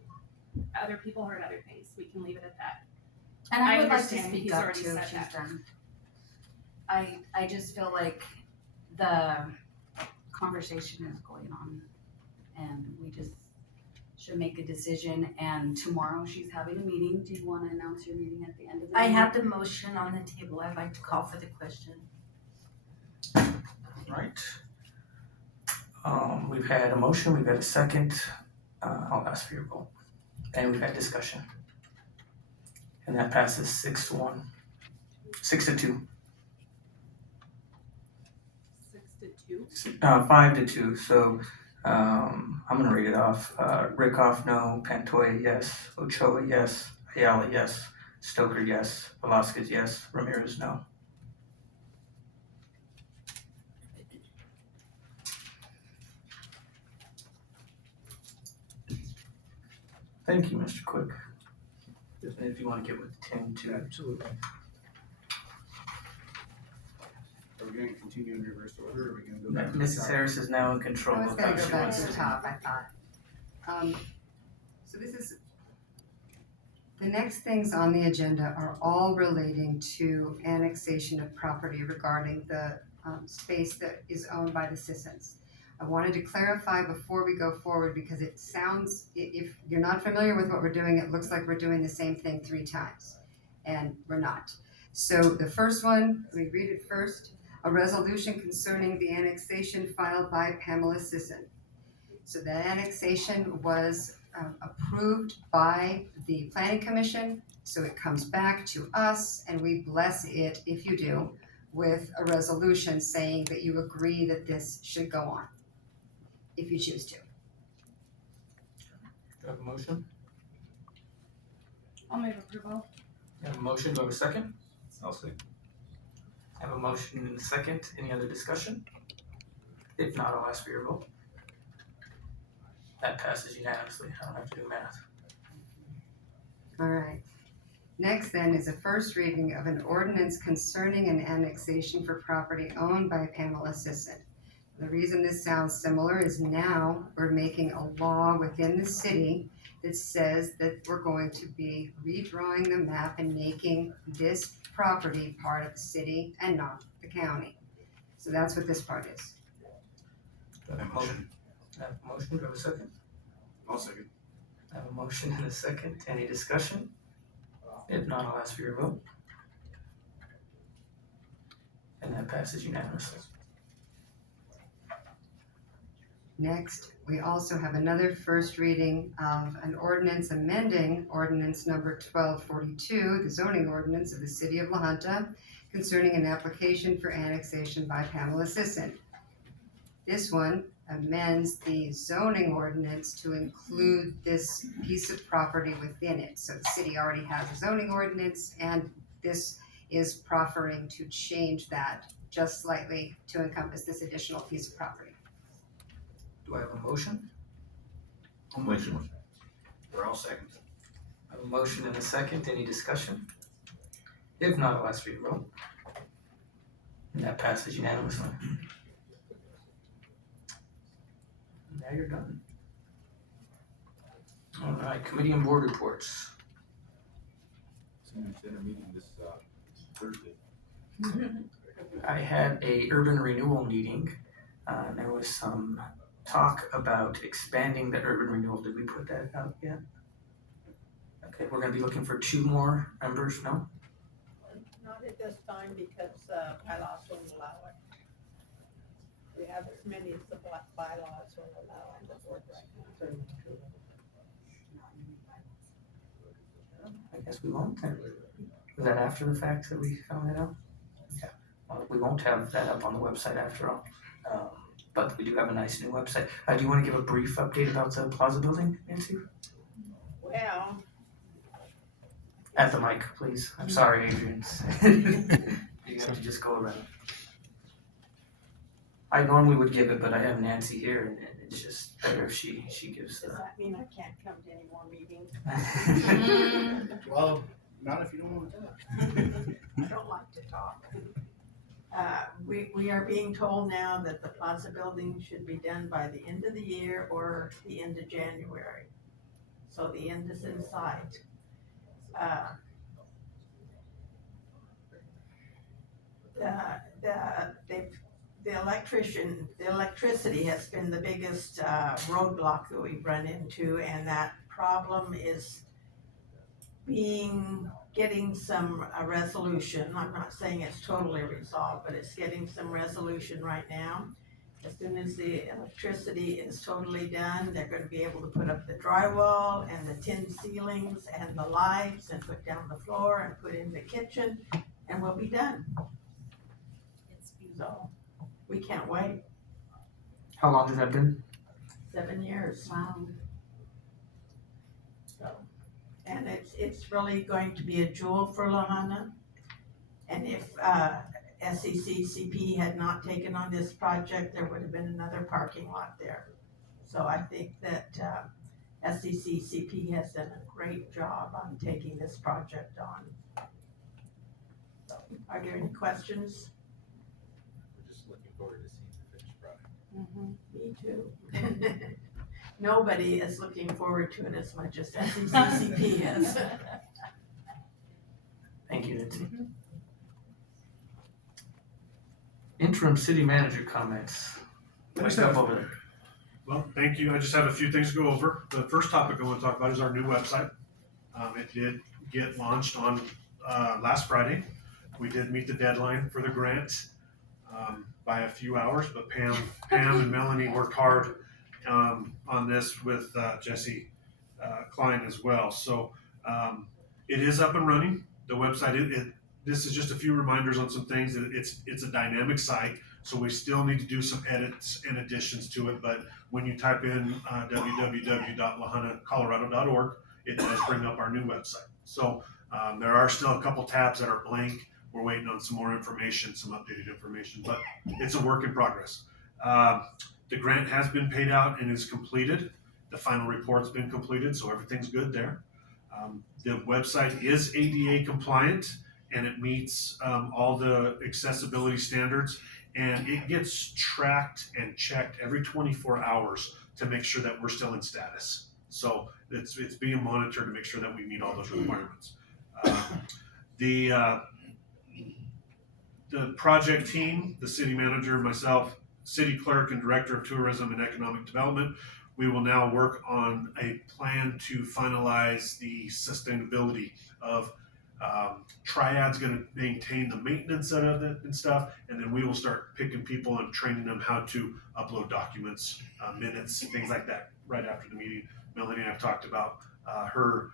other people heard other things. We can leave it at that. And I would like to understand speak he's up already too said if she's that. done. I just feel like the conversation is going on and we just should make a decision, and tomorrow she's having a meeting. Do you want to announce your meeting at the end of the I meeting? have the motion on the table. I'd like to call for the question. Right. We've had a motion, we've had a second. I'll ask for your vote. And we've had discussion. And that passes 6-1. 6-2. 6 to 2. 5-2. So I'm gonna read it off. Rickoff, no. Pantoya, yes. Ochoa, yes. Ayala, yes. Stoker, yes. Velasquez, yes. Ramirez, no. Thank you, Mr. Quick. If you want to get with Tim too. Absolutely. Are we gonna continue in reverse order, or are we gonna go back? to the Mrs. top? Harris is now in control I was of gonna how go she back wants to the to. top, I thought. So this is, the next things on the agenda are all relating to annexation of property regarding the space that is owned by the citizens. I wanted to clarify before we go forward because it sounds, if you're not familiar with what we're doing, it looks like we're doing the same thing 3 times, and we're not. So the first one, let me read it first. A resolution concerning the annexation filed by Pamela Sisson. So the annexation was approved by the planning commission, so it comes back to us and we bless it, if you do, with a resolution saying that you agree that this should go on, if you choose to. Do I have a motion? I'll move approval. I have a motion. Do I have a second? I'll say. I have a motion and a second. Any other discussion? If not, I'll ask for your vote. That passes unanimously. I don't have to do math. All right. Next then is a first reading of an ordinance concerning an annexation for property owned by Pamela Sisson. The reason this sounds similar is now we're making a law within the city that says that we're going to be redrawing the map and making this property part of the city and not the county. So that's what this part is. Do I have a motion? I have a motion. Do I have a second? I'll second. I have a motion and a second. Any discussion? If not, I'll ask for your vote. And that passes unanimously. Next, we also have another first reading of an ordinance amending ordinance number 1242, the zoning ordinance of the city of La Junta, concerning an application for annexation by Pamela Sisson. This one amends the zoning ordinance to include this piece of property within it. So the city already has a zoning ordinance, and this is proffering to change that just slightly to encompass this additional piece of property. Do I have a motion? Motion. We're all seconds. I have a motion and a second. Any discussion? If not, I'll ask for your vote. And that passes unanimously. Now you're done. All right, committee and board reports. Senior Center meeting this Thursday. I had a urban renewal meeting. There was some talk about expanding the urban renewal. Did we put that out yet? Okay, we're gonna be looking for 2 more members, no? Not at this time because bylaws won't allow it. We have as many as the bylaws will allow on the board right now. I guess we won't then. Was that after the fact that we found it out? Yeah, well, we won't have that up on the website after all. But we do have a nice new website. Do you wanna give a brief update about the Plaza building, Nancy? Well, At the mic, please. I'm sorry, Adrian. You have to just go around. I normally would give it, but I have Nancy here and it's just better if she gives does the. that mean I can't come to any more meetings? Well, not if you don't want to talk. I don't like to talk. We are being told now that the plaza building should be done by the end of the year or the end of January. So the end is in sight. The electricity has been the biggest roadblock that we've run into, and that problem is getting some resolution. I'm not saying it's totally resolved, but it's getting some resolution right now. As soon as the electricity is totally done, they're gonna be able to put up the drywall and the tin ceilings and the lights and put down the floor and put in the kitchen, and we'll be done. So, we can't wait. How long has that been? 7 years. Wow. So, and it's really going to be a jewel for Lahana. And if SECCP had not taken on this project, there would have been another parking lot there. So I think that SECCP has done a great job on taking this project on. So, are there any questions? We're just looking forward to seeing the finished product. Me too. Nobody is looking forward to it as much as SECCP is. Thank you, Nancy. Interim city manager comments. What's up over there? Well, thank you. I just have a few things to go over. The first topic I want to talk about is our new website. It did get launched on last Friday. We did meet the deadline for the grant by a few hours, but Pam and Melanie worked hard on this with Jesse Klein as well. So it is up and running. The website, this is just a few reminders on some things. It's a dynamic site, so we still need to do some edits and additions to it. But when you type in www.lahanacolorado.org, it does bring up our new website. So there are still a couple tabs that are blank. We're waiting on some more information, some updated information, but it's a work in progress. The grant has been paid out and is completed. The final report's been completed, so everything's good there. The website is ADA compliant, and it meets all the accessibility standards, and it gets tracked and checked every 24 hours to make sure that we're still in status. So it's being monitored to make sure that we meet all those requirements. The project team, the city manager, myself, city clerk, and director of tourism and economic development, we will now work on a plan to finalize the sustainability of Triad's going to maintain the maintenance of it and stuff, and then we will start picking people and training them how to upload documents, minutes, things like that right after the meeting. Melanie and I have talked about her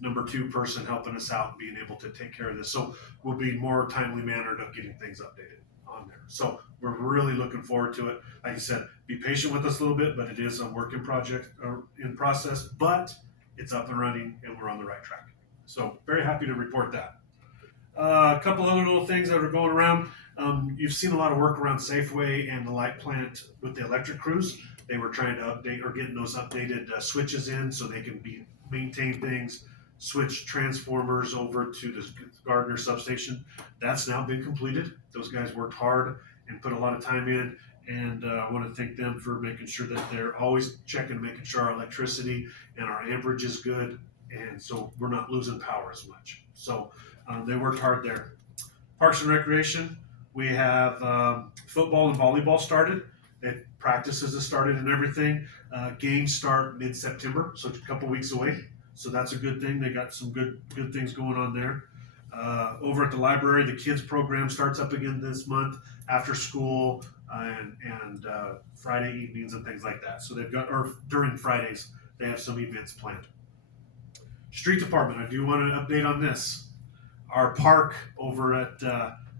number 2 person helping us out and being able to take care of this. So we'll be more timely mannered of getting things updated on there. So we're really looking forward to it. Like I said, be patient with us a little bit, but it is a work in process, but it's up and running and we're on the right track. So very happy to report that. A couple other little things that are going around. You've seen a lot of work around Safeway and the light plant with the electric crews. They were trying to update or getting those updated switches in so they can maintain things, switch transformers over to the Gardner substation. That's now been completed. Those guys worked hard and put a lot of time in, and I want to thank them for making sure that they're always checking, making sure our electricity and our amperage is good, and so we're not losing power as much. So they worked hard there. Parks and Recreation, we have football and volleyball started. Practices have started and everything. Games start mid-September, so it's a couple weeks away. So that's a good thing. They got some good things going on there. Over at the library, the kids program starts up again this month after school and Friday evenings and things like that. So they've got, or during Fridays, they have some events planned. Street Department, I do want to update on this. Our park over at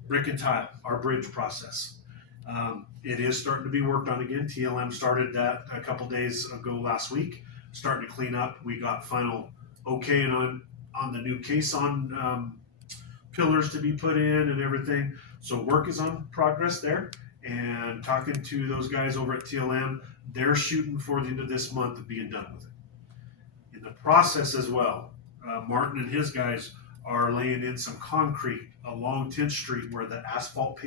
Brick and Tile, our bridge process. It is starting to be worked on again. TLM started that a couple days ago last week, starting to clean up. We got final okay on the new caisson pillars to be put in and everything. So work is on progress there. And talking to those guys over at TLM, they're shooting for the end of this month of being done with it. In the process as well, Martin and his guys are laying in some concrete along 10th Street where the asphalt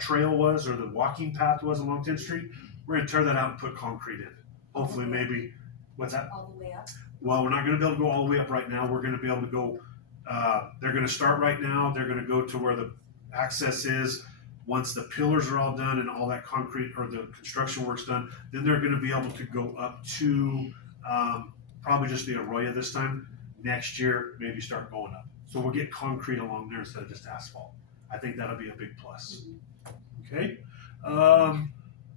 trail was, or the walking path was along 10th Street. We're going to tear that out and put concrete in it. Hopefully, maybe, what's that? All the way up? Well, we're not going to be able to go all the way up right now. We're going to be able to go, they're going to start right now. They're going to go to where the access is. Once the pillars are all done and all that concrete or the construction work's done, then they're going to be able to go up to probably just the Arroyo this time. Next year, maybe start going up. So we'll get concrete along there instead of just asphalt. I think that'll be a big plus. Okay,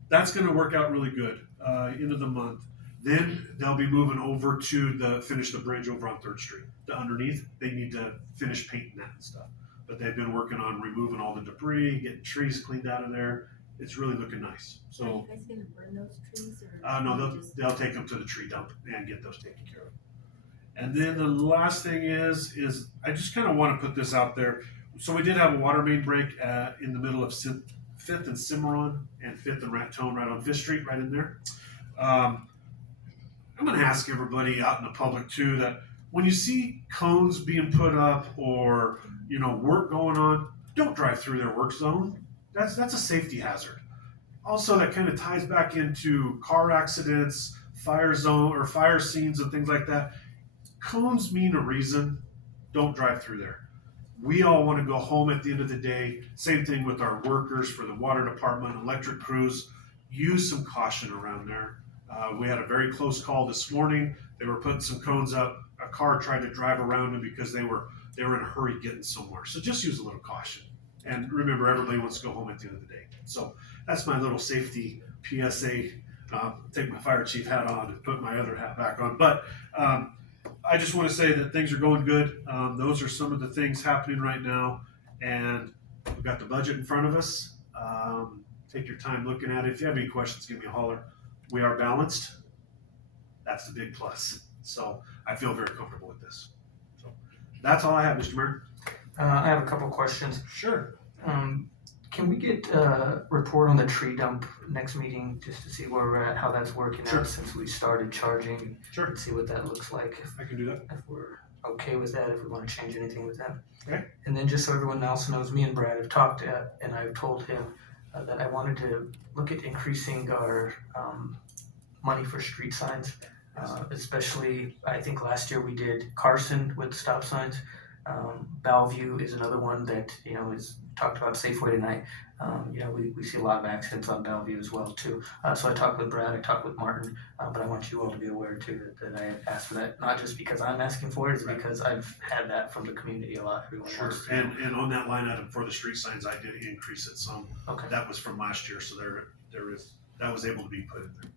that's going to work out really good. End of the month. Then they'll be moving over to finish the bridge over on 3rd Street. The underneath, they need to finish painting that and stuff. But they've been working on removing all the debris, getting trees cleaned out of there, it's really looking nice. So are So, you guys gonna burn those trees or? no, you just- they'll take them to the tree dump and get those taken care of. And then the last thing is I just kind of want to put this out there. So we did have a water main break in the middle of Fifth and Cimarron and Fifth and Raton, right on Fifth Street, right in there. I'm going to ask everybody out in the public too that when you see cones being put up or work going on, don't drive through their work zone. That's a safety hazard. Also, that kind of ties back into car accidents, fire zone or fire scenes and things like that. Cones mean a reason. Don't drive through there. We all want to go home at the end of the day. Same thing with our workers for the water department, electric crews. Use some caution around there. We had a very close call this morning. They were putting some cones up. A car tried to drive around them because they were in a hurry getting somewhere. So just use a little caution. And remember, everybody wants to go home at the end of the day. So that's my little safety PSA. Take my fire chief hat on and put my other hat back on. But I just want to say that things are going good. Those are some of the things happening right now. And we've got the budget in front of us. Take your time looking at it. If you have any questions, give me a holler. We are balanced. That's the big plus. So I feel very comfortable with this. So that's all I have, Mr. Mayor. I have a couple questions. Sure. Can we get a report on the tree dump next meeting just to see where we're at, how that's working Sure. out since we started charging? Sure. And see what that looks like. I can do that. If we're okay with that, if we want to change anything with that. Okay. And then just so everyone else knows, me and Brad have talked and I've told him that I wanted to look at increasing our money for street signs. Especially, I think last year we did Carson with stop signs. Bellevue is another one that, is talked about Safeway tonight. We see a lot of accidents on Bellevue as well too. So I talked with Brad, I talked with Martin, but I want you all to be aware too that I asked for that, not just because I'm asking for it, it's because I've had that from the community a lot. Everyone Sure. wants to. And on that line item for the street signs, I did increase it some. Okay. That was from last year, so that was able to be put in there.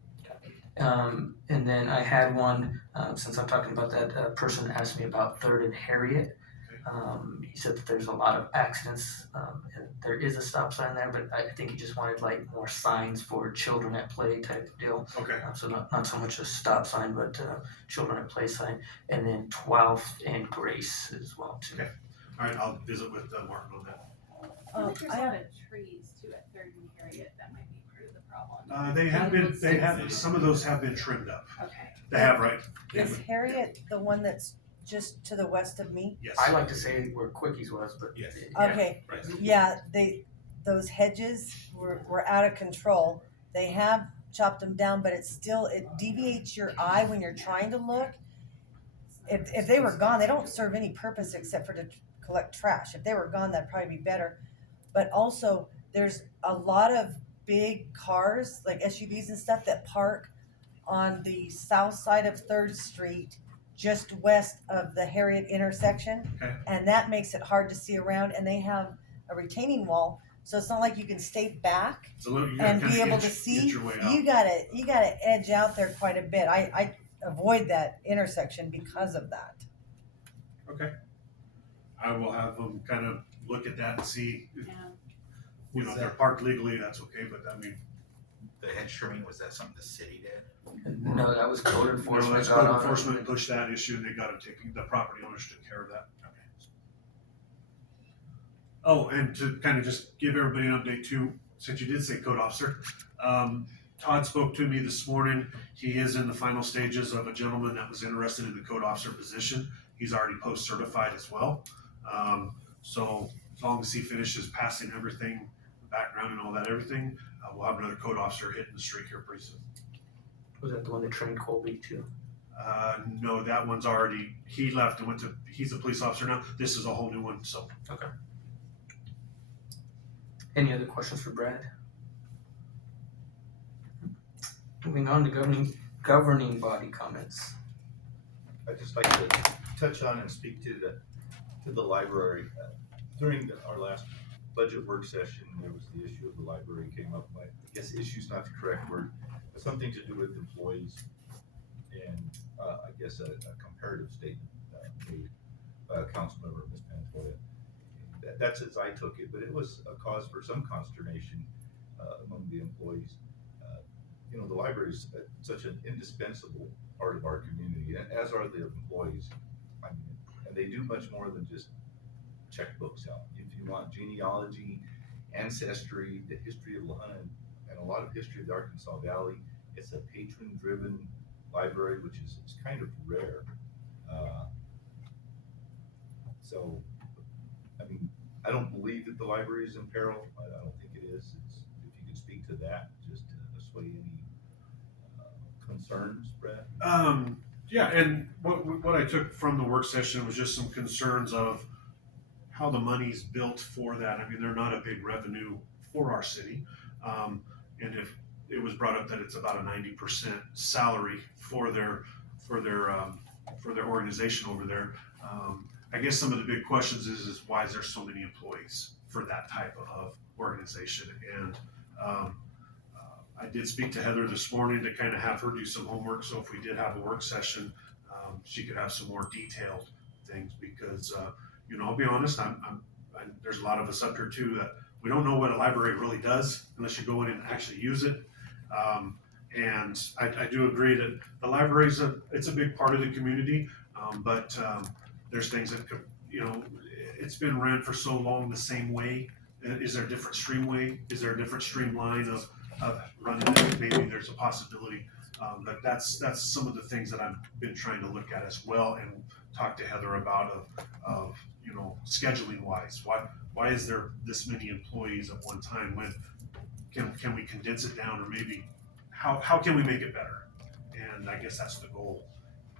And then I had one, since I'm talking about that, person asked me about Third and Harriet. He said that there's a lot of accidents, and there is a stop sign there, but I think he just wanted like more signs for children at play type of deal. Okay. So not so much a stop sign, but children at play sign, and then 12th and Grace as well too. Okay. All right, I'll visit with Martin on that. There's a lot of trees too at Third and Harriet that might be part of the problem. They have some of those have been trimmed up. Okay. They have, right? Is Harriet the one that's just to the west of me? Yes. I like to say where Quickies was, but yes. Okay, Right. yeah, those hedges were out of control. They have chopped them down, but it deviates your eye when you're trying to look. If they were gone, they don't serve any purpose except for to collect trash. If they were gone, that'd probably be better. But also, there's a lot of big cars, like SUVs and stuff, that park on the south side of 3rd Street, just west of the Harriet intersection. Okay. And that makes it hard to see around, and they have a retaining wall, so it's not like you can stay back It's a little, you gotta and kinda be able inch- to see. inch your way out. You gotta edge out there quite a bit. I avoid that intersection because of that. Okay. I will have them kind of look at that and see if, Yeah. if they're parked legally, that's okay, but I mean. The hedge trimming, was that something the city did? no, that was code enforcement. No, that's got code on it. enforcement pushed that issue and they got to take, the property owners took care of that. Oh, and to kind of just give everybody an update too, since you did say code officer, Todd spoke to me this morning. He is in the final stages of a gentleman that was interested in the code officer position. He's already post certified as well. So as long as he finishes passing everything, the background and all that, everything, we'll have another code officer hitting the street here pretty soon. Was that the one that trained Colby too? No, that one's already, he left and he's a police officer now. This is a whole new one, so. Okay. Any other questions for Brad? Moving on to governing body comments. I'd just like to touch on and speak to the library. During our last budget work session, there was the issue of the library came up. I guess issue's not the correct word, but something to do with employees and I guess a comparative statement made by a council member, Ms. Pantoya. That's as I took it, but it was a cause for some consternation among the employees. You know, the library is such an indispensable part of our community, as are the employees. I mean, and they do much more than just check books out. If you want genealogy, ancestry, the history of Lahana, and a lot of history of the Arkansas Valley, it's a patron-driven library, which is it's kind of rare. So, I mean, I don't believe that the library is in peril. I don't think it is. If you could speak to that, just to assuage any concerns, Brad. Yeah, and what I took from the work session was just some concerns of how the money's built for that. I mean, they're not a big revenue for our city, and if it was brought up that it's about a 90% salary for their organization over there. I guess some of the big questions is why is there so many employees for that type of organization? And I did speak to Heather this morning to kind of have her do some homework. So if we did have a work session, she could have some more detailed things because, you know, I'll be honest, there's a lot of us up here too that we don't know what a library really does unless you go in and actually use it. And I do agree that the library it's a big part of the community, but there's things that could, you know, it's been ran for so long the same way. Is there a different streamway? Is there a different streamline of running it? Maybe there's a possibility, but that's some of the things that I've been trying to look at as well and talk to Heather about of you know, scheduling wise. Why is there this many employees at one time? When can we condense it down, or maybe how can we make it better? And I guess that's the goal.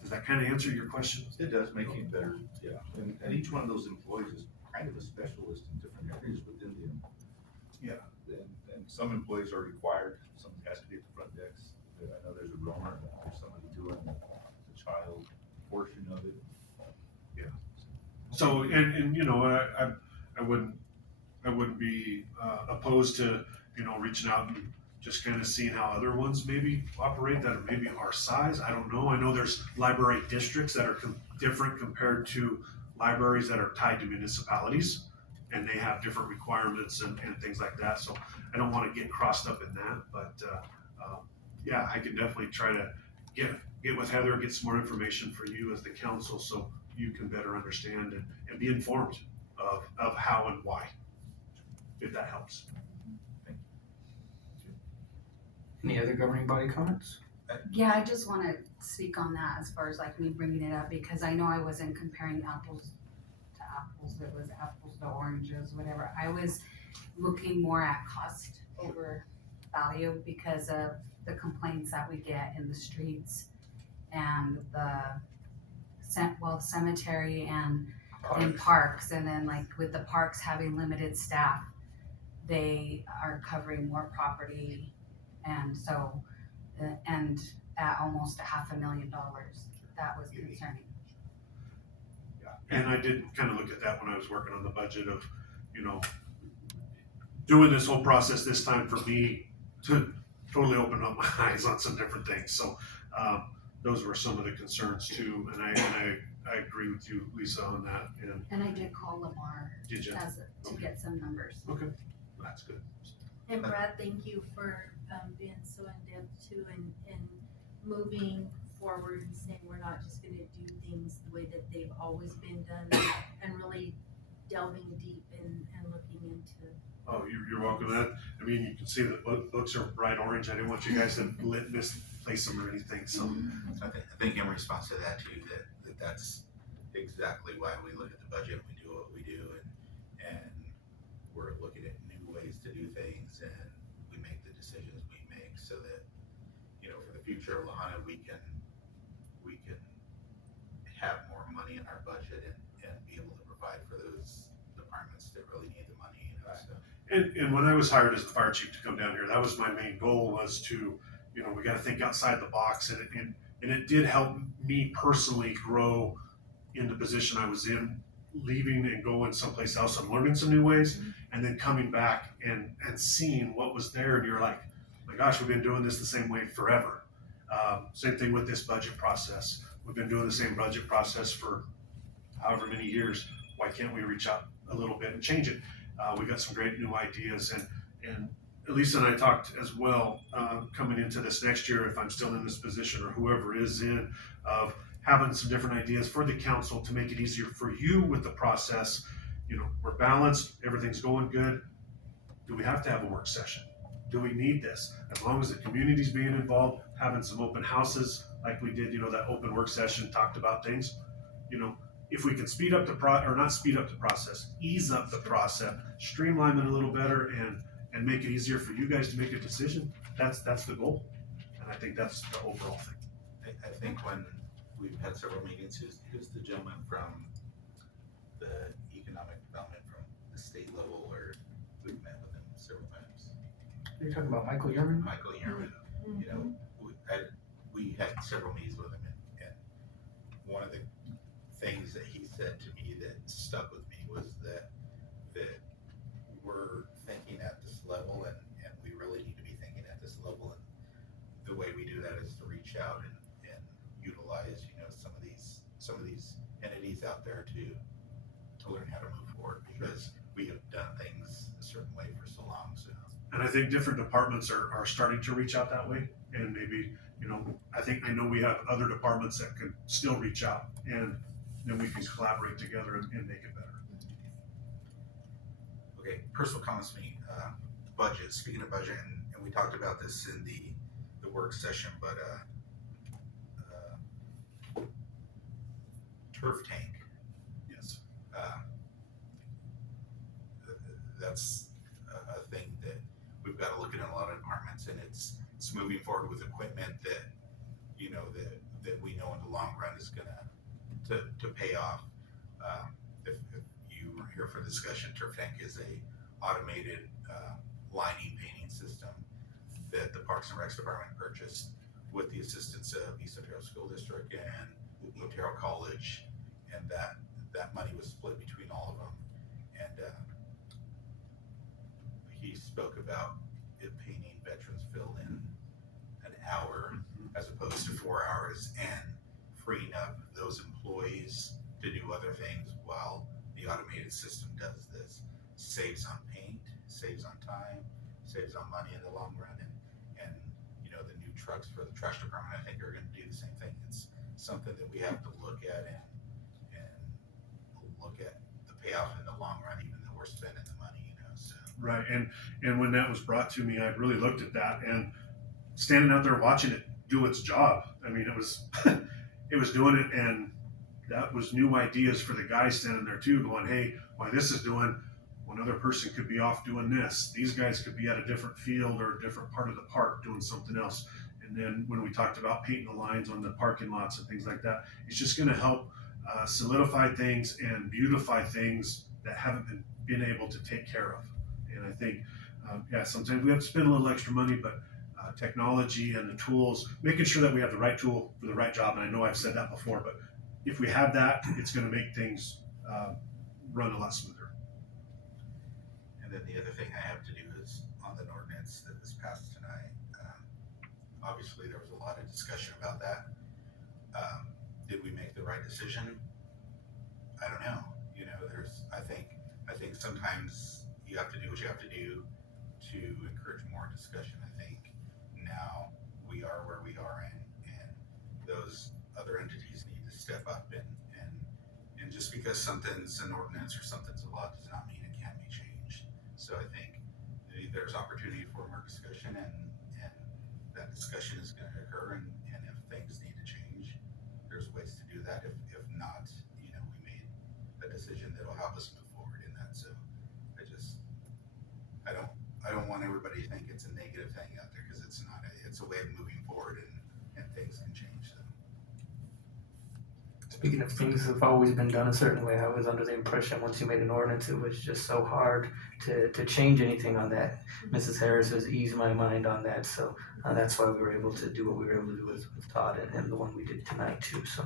Does that kind of answer your question? It does make it better, yeah. And each one of those employees is kind of a specialist in different areas within the. Yeah. And some employees are required. Some has to be at the front desk. I know there's a roamer. There's somebody doing the child portion of it. Yeah. So and you know I wouldn't be opposed to, you know, reaching out and just kind of seeing how other ones maybe operate that are maybe our size. I don't know. I know there's library districts that are different compared to libraries that are tied to municipalities, and they have different requirements and things like that. So I don't want to get crossed up in that, but yeah, I can definitely try to get with Heather, get some more information for you as the council so you can better understand and be informed of how and why, if that helps. Any other governing body comments? Yeah, I just want to speak on that as far as like me bringing it up, because I know I wasn't comparing apples to apples. It was apples to oranges, whatever. I was looking more at cost over value because of the complaints that we get in the streets and the cemetery and in parks. And then like with the parks having limited staff, they are covering more property. And so, and at almost $500,000, that was concerning. Yeah, and I did kind of look at that when I was working on the budget of, you know, doing this whole process this time for me to totally open up my eyes on some different things. So those were some of the concerns too, and I agree with you, Lisa, on that. And I did call Lamar Did you? to get some numbers. Okay, that's good. And Brad, thank you for being so in-depth too and moving forward and saying we're not just gonna do things the way that they've always been done and really delving deep and looking into. Oh, you're welcome. That, I mean, you can see that books are bright orange. I didn't want you guys to misplace them or anything, so. I think in response to that too, that's exactly why we look at the budget, we do what we do, and we're looking at new ways to do things, and we make the decisions we make so that, you know, for the future of Lahana, we can have more money in our budget and be able to provide for those departments that really need the money, you know, so. And when I was hired as the fire chief to come down here, that was my main goal, was to, you know, we got to think outside the box, and it did help me personally grow in the position I was in, leaving and going someplace else and learning some new ways, and then coming back and seeing what was there, and you're like, my gosh, we've been doing this the same way forever. Same thing with this budget process. We've been doing the same budget process for however many years. Why can't we reach out a little bit and change it? We got some great new ideas, and Elisa and I talked as well, coming into this next year, if I'm still in this position or whoever is in, of having some different ideas for the council to make it easier for you with the process. You know, we're balanced, everything's going good. Do we have to have a work session? Do we need this? As long as the community's being involved, having some open houses like we did, that open work session, talked about things, if we can speed up or not speed up the process, ease up the process, streamline it a little better and make it easier for you guys to make a decision, that's the goal. And I think that's the overall thing. I think when we've had several meetings, who's the gentleman from the economic development from the state level, or we've met with him several times? You're talking about Michael Yerman? Michael Yerman. We had several meetings with him, and one of the things that he said to me that stuck with me was that we're thinking at this level, and we really need to be thinking at this level, and the way we do that is to reach out and utilize some of these entities out there to learn how to move forward, because we have done things a certain way for so long. So, and I think different departments are starting to reach out that way, and maybe I know we have other departments that can still reach out, and then we can collaborate together and make it better. Okay, personal comments to me. Budget. Speaking of budget, and we talked about this in the work session, but turf tank. Yes. That's a thing that we've got to look at in a lot of departments, and it's moving forward with equipment that that we know in the long run is gonna to pay off. If you were here for the discussion, turf tank is a automated lining painting system that the Parks and Recs department purchased with the assistance of East Ontario School District and Ontario College, and that money was split between all of them. And he spoke about it painting Veterans-Ville in an hour as opposed to 4 hours, and freeing up those employees to do other things while the automated system does this. Saves on paint, saves on time, saves on money in the long run, and the new trucks for the trash department, I think, are going to do the same thing. It's something that we have to look at and look at the payoff in the long run, even though we're spending the money. So. Right, and when that was brought to me, I really looked at that, and standing out there watching it do its job. I mean, it was it was doing it, and that was new ideas for the guys standing there too, going, hey, while this is doing, one other person could be off doing this. These guys could be at a different field or a different part of the park doing something else. And then when we talked about painting the lines on the parking lots and things like that, it's just going to help solidify things and beautify things that haven't been able to take care of. And I think, sometimes we have to spend a little extra money, but technology and the tools, making sure that we have the right tool for the right job. And I know I've said that before, but if we have that, it's going to make things run a lot smoother. And then the other thing I have to do is on the ordinance that was passed tonight. Obviously, there was a lot of discussion about that. Did we make the right decision? I don't know. I think sometimes you have to do what you have to do to encourage more discussion. I think now we are where we are, and those other entities need to step up and just because something's an ordinance or something's a law does not mean it can't be changed. So I think there's opportunity for more discussion, and that discussion is going to occur, and if things need to change, there's ways to do that. If not, we made a decision that'll help us move forward in that. So I don't want everybody to think it's a negative thing out there, because it's not. It's a way of moving forward, and things can change. So. Speaking of things that have always been done a certain way, I was under the impression once you made an ordinance, it was just so hard to change anything on that. Mrs. Harris has eased my mind on that, so that's why we were able to do what we were able to do with Todd and the one we did tonight too. So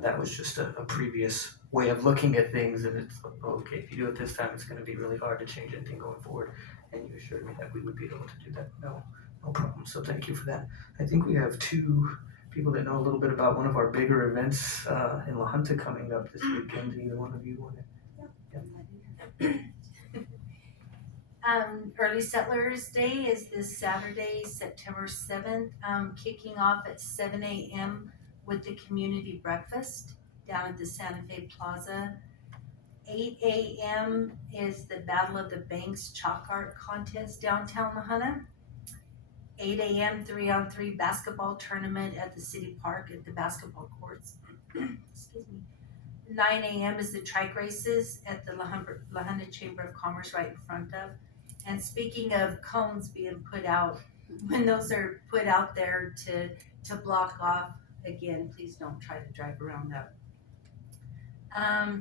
that was just a previous way of looking at things, and it's like, okay, if you do it this time, it's going to be really hard to change anything going forward. And you assured me that we would be able to do that. No problem. So thank you for that. I think we have two people that know a little bit about one of our bigger events in La Junta coming up this weekend. Either one of you want to? Early Settlers Day is this Saturday, September 7th, kicking off at 7 a.m. with the community breakfast down at the Santa Fe Plaza. 8 a.m. is the Battle of the Banks chalk art contest downtown La Junta. 8 a.m. 3-on-3 basketball tournament at the city park at the basketball courts. Excuse me. 9 a.m. is the trike races at the La Junta Chamber of Commerce right in front of. And speaking of cones being put out, when those are put out there to block off, again, please don't try to drive around that.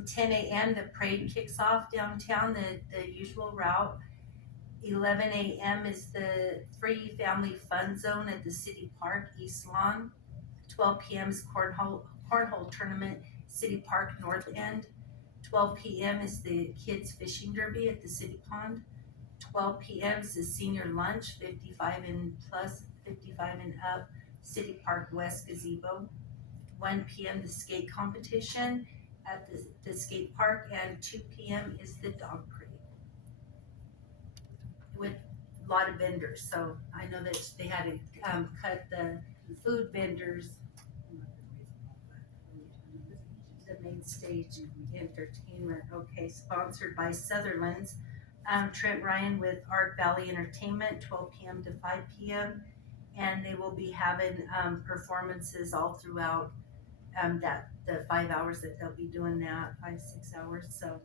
10 a.m. the parade kicks off downtown, the usual route. 11 a.m. is the free family fun zone at the city park, East Lawn. 12 p.m. is cornhole tournament, City Park North End. 12 p.m. is the kids fishing derby at the city pond. 12 p.m. is the senior lunch, 55 and up, City Park West gazebo. 1 p.m. the skate competition at the skate park, and 2 p.m. is the dog parade with a lot of vendors. So I know that they had to cut the food vendors, the main stage entertainment. Okay, sponsored by Sutherland's. Trent Ryan with Art Valley Entertainment, 12 p.m. to 5 p.m. And they will be having performances all throughout the 5 hours that they'll be doing that, 5-6 hours. So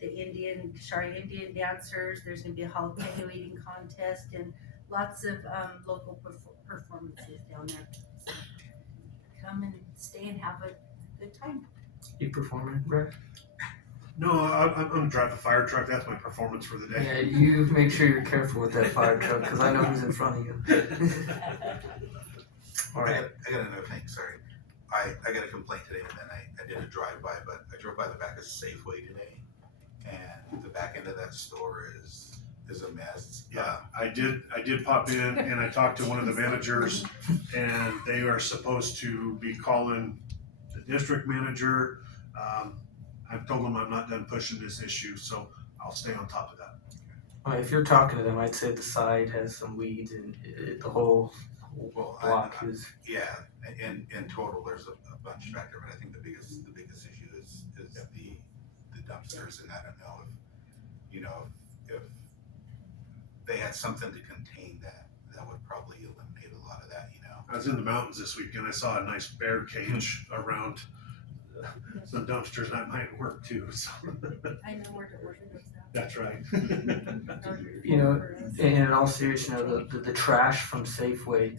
the Shari Indian dancers, there's gonna be a jalapeno eating contest and lots of local performances down there. So come and stay and have a good time. You performing, Brett? No, I'm gonna drive the fire truck. That's my performance for the day. Yeah, you make sure you're careful with that fire truck, because I know who's in front of you. All right. I got another thing, sorry. I got a complaint today, and then I did a drive-by, but I drove by the back of Safeway today, and the back end of that store is a mess. Yeah, I did pop in and I talked to one of the managers, and they are supposed to be calling the district manager. I've told them I'm not done pushing this issue, so I'll stay on top of that. Well, if you're talking to them, I'd say the side has some weeds and the whole block is. Yeah, in total, there's a bunch back there, but I think the biggest issue is the dumpsters, and I don't know if they had something to contain that would probably eliminate a lot of that, I was in the mountains this week and I saw a nice bear cage around some dumpsters. That might work too. So. I know where to order those now. That's right. You know, in all seriousness, the trash from Safeway,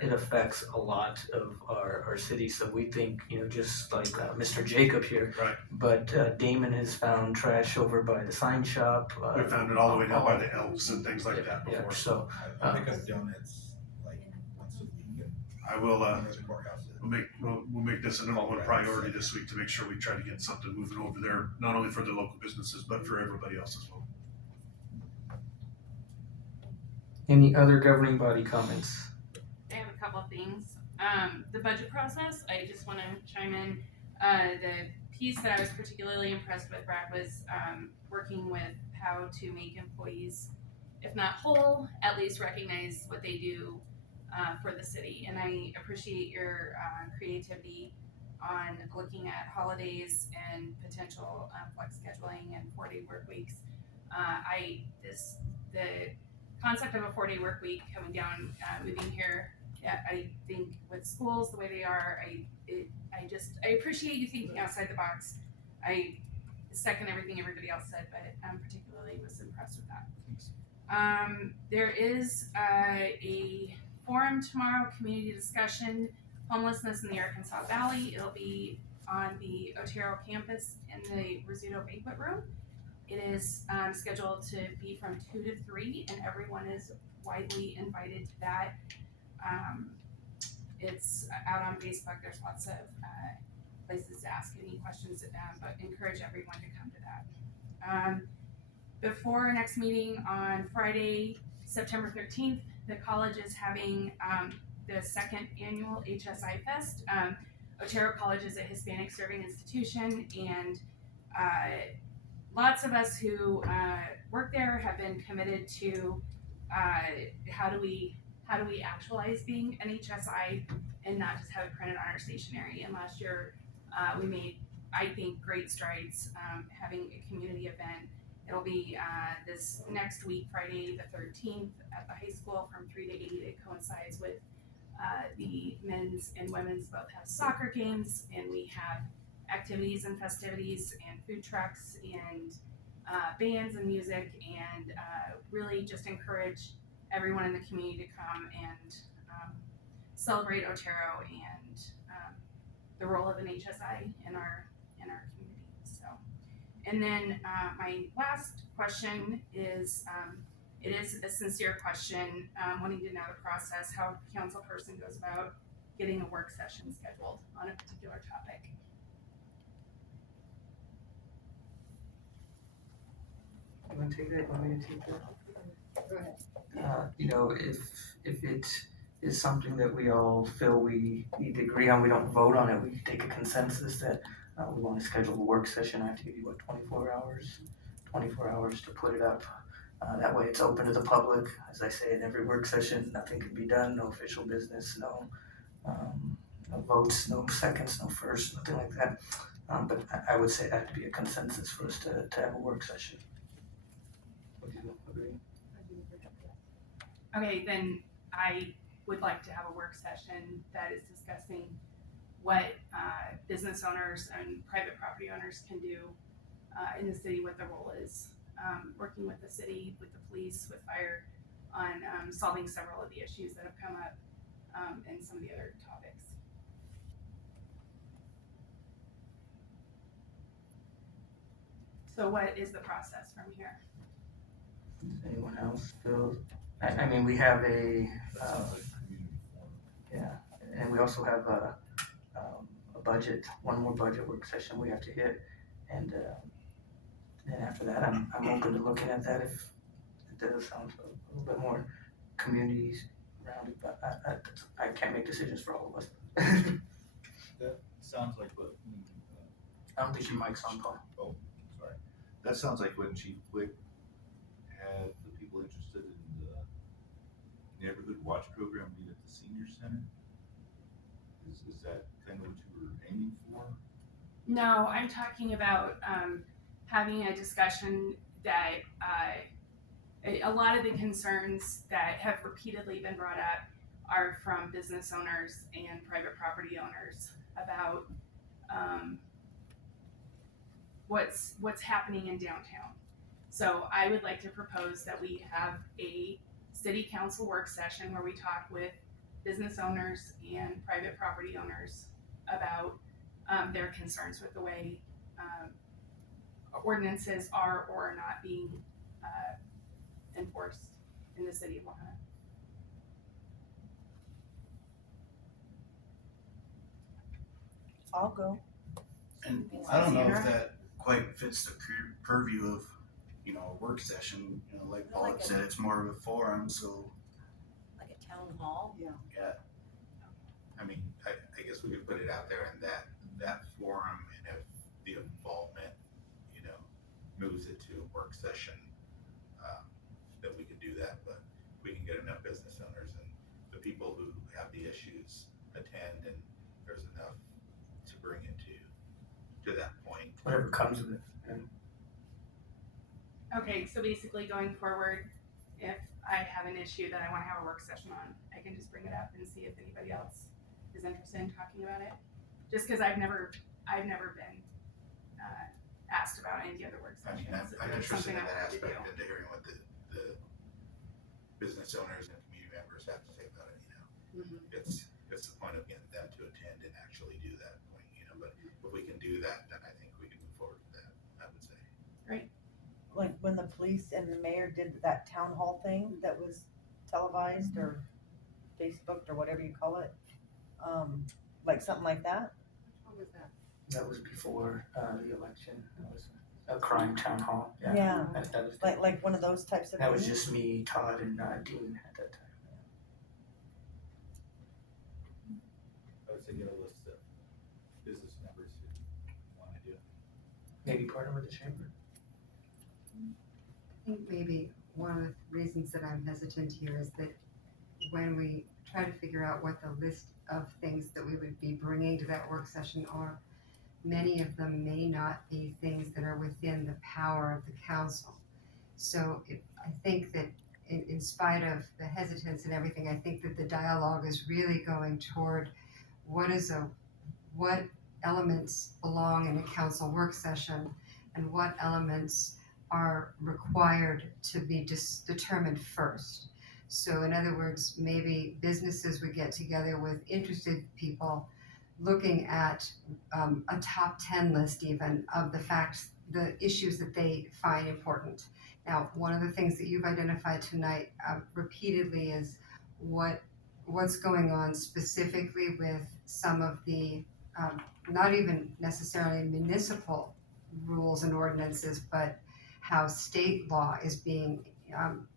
it affects a lot of our city. So we think, just like Mr. Jacob here, right. But Damon has found trash over by the sign shop. We found it all the way down by the Elks and things like that before. Yeah, so I pick up donuts like once a week. I will. We'll make this a number one priority this week to make sure we try to get something moving over there, not only for the local businesses but for everybody else as well. Any other governing body comments? I have a couple of things. The budget process, I just want to chime in. The piece that I was particularly impressed with, Brad, was working with how to make employees, if not whole, at least recognize what they do for the city. And I appreciate your creativity on looking at holidays and potential flex scheduling and 4-day work weeks. The concept of a 4-day work week coming down, moving here, I think with schools the way they are, I appreciate you thinking outside the box. I second everything everybody else said, but particularly was impressed with that. There is a forum tomorrow, community discussion, homelessness in the Arkansas Valley. It'll be on the Otero campus in the Rizzuto Banquet Room. It is scheduled to be from 2 to 3, and everyone is widely invited to that. It's out on Facebook. There's lots of places to ask any questions, but encourage everyone to come to that. Before our next meeting on Friday, September 13th, the college is having the second annual HSI Fest. Otero College is a Hispanic serving institution, and lots of us who work there have been committed to how do we actualize being an HSI and not just have it printed on our stationery. And last year we made, I think, great strides having a community event. It'll be this next week, Friday the 13th at the high school from 3 to 8. It coincides with the men's and women's both have soccer games, and we have activities and festivities and food trucks and bands and music, and really just encourage everyone in the community to come and celebrate Otero and the role of an HSI in our community. So, and then my last question is, it is a sincere question, wanting to know the process, how a council person goes about getting a work session scheduled on a particular topic. You want to take that? You want me to take that? Go ahead. You know, if it is something that we all feel we need to agree on, we don't vote on it, we take a consensus that we want to schedule a work session. I have to give you, 24 hours? 24 hours to put it up. That way it's open to the public. As I say, in every work session, nothing can be done, no official business, no votes, no seconds, no firsts, nothing like that. But I would say that had to be a consensus for us to have a work session. Would you agree? Okay, then I would like to have a work session that is discussing what business owners and private property owners can do in the city, what their role is, working with the city, with the police, with fire, on solving several of the issues that have come up and some of the other topics. So what is the process from here? Does anyone else feel? I mean, we have a yeah, and we also have a budget, one more budget work session we have to hit, and after that, I'm open to looking at that if it does sound a little bit more communities around it, but I can't make decisions for all of us. That sounds like what. I don't think your mic's on, Paul. Oh, sorry. That sounds like when Chief Quick had the people interested in the neighborhood watch program meet at the senior center. Is that kind of what you were aiming for? No, I'm talking about having a discussion that a lot of the concerns that have repeatedly been brought up are from business owners and private property owners about what's happening in downtown. So I would like to propose that we have a city council work session where we talk with business owners and private property owners about their concerns with the way ordinances are or are not being enforced in the city of Lahana. I'll go. And I don't know if that quite fits the purview of, a work session, like Paul had said, it's more of a forum, so. Like a town hall? Yeah. I mean, I guess we could put it out there in that forum, and if the involvement, moves it to a work session, that we could do that, but we can get enough business owners and the people who have the issues attend, and there's enough to bring it to that point. Whatever comes of it. Okay, so basically going forward, if I have an issue that I want to have a work session on, I can just bring it up and see if anybody else is interested in talking about it. Just because I've never been asked about any of the other work I mean, sessions. I'm It's interested in something I that want to aspect, do. into hearing what the business owners and community members have to say about it, It's the point of getting them to attend and actually do that point, but if we can do that, then I think we can move forward with that, I would say. Right. Like when the police and the mayor did that town hall thing that was televised or Facebooked or whatever you call it, like something like that? What was that? That was before the election. That was a crime town hall. Yeah. That was Like one of those types of that was things? just me, Todd, and Dean at that time. I would say get a list of business members who want to do it. Maybe partner with the chamber. think maybe one of the reasons that I'm hesitant here is that when we try to figure out what the list of things that we would be bringing to that work session are, many of them may not be things that are within the power of the council. So I think that in spite of the hesitance and everything, I think that the dialogue is really going toward what elements belong in a council work session and what elements are required to be determined first. So in other words, maybe businesses would get together with interested people looking at a top 10 list even of the issues that they find important. Now, one of the things that you've identified tonight repeatedly is what's going on specifically with some of the, not even necessarily municipal rules and ordinances, but how state law is being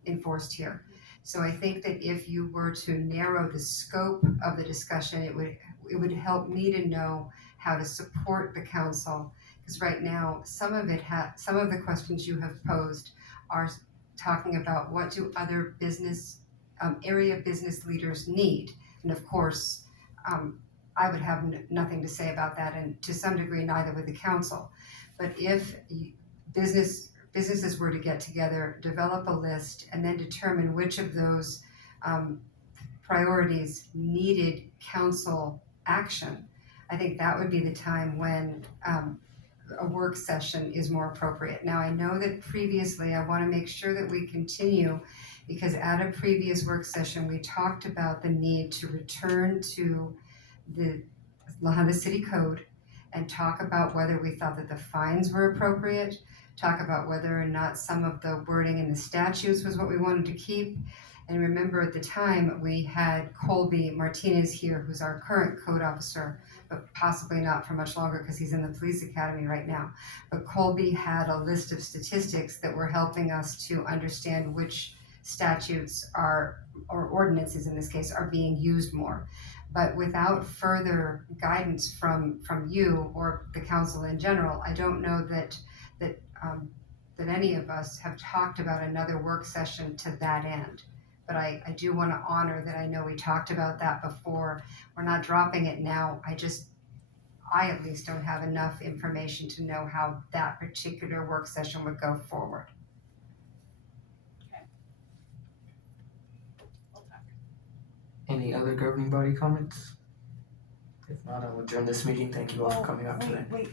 enforced here. So I think that if you were to narrow the scope of the discussion, it would help me to know how to support the council. Because right now, some of the questions you have posed are talking about what do other area business leaders need. And of course, I would have nothing to say about that, and to some degree, neither would the council. But if businesses were to get together, develop a list, and then determine which of those priorities needed council action, I think that would be the time when a work session is more appropriate. Now, I know that previously, I want to make sure that we continue, because at a previous work session, we talked about the need to return to the La Junta City Code and talk about whether we thought that the fines were appropriate, talk about whether or not some of the wording in the statutes was what we wanted to keep. And remember, at the time, we had Colby Martinez here, who's our current code officer, but possibly not for much longer because he's in the police academy right now. But Colby had a list of statistics that were helping us to understand which statutes or ordinances in this case, are being used more. But without further guidance from you or the council in general, I don't know that any of us have talked about another work session to that end. But I do want to honor that I know we talked about that before. We're not dropping it now. I at least don't have enough information to know how that particular work session would go forward. Any other governing body comments? If not, I will adjourn this meeting. Thank you all for coming out tonight. Wait,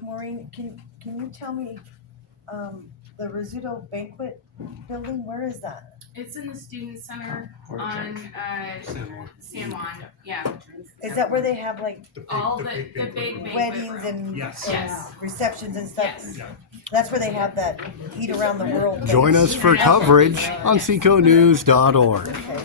Maureen, can you tell me, the Rizzuto Banquet Building, where is that? It's in the student center on San Juan. Yeah. Is that where they have like All the big banquet weddings room. and Yes. receptions and stuff? Yes. That's where they have that eat around the world. Join us for coverage on seconews.org. Okay.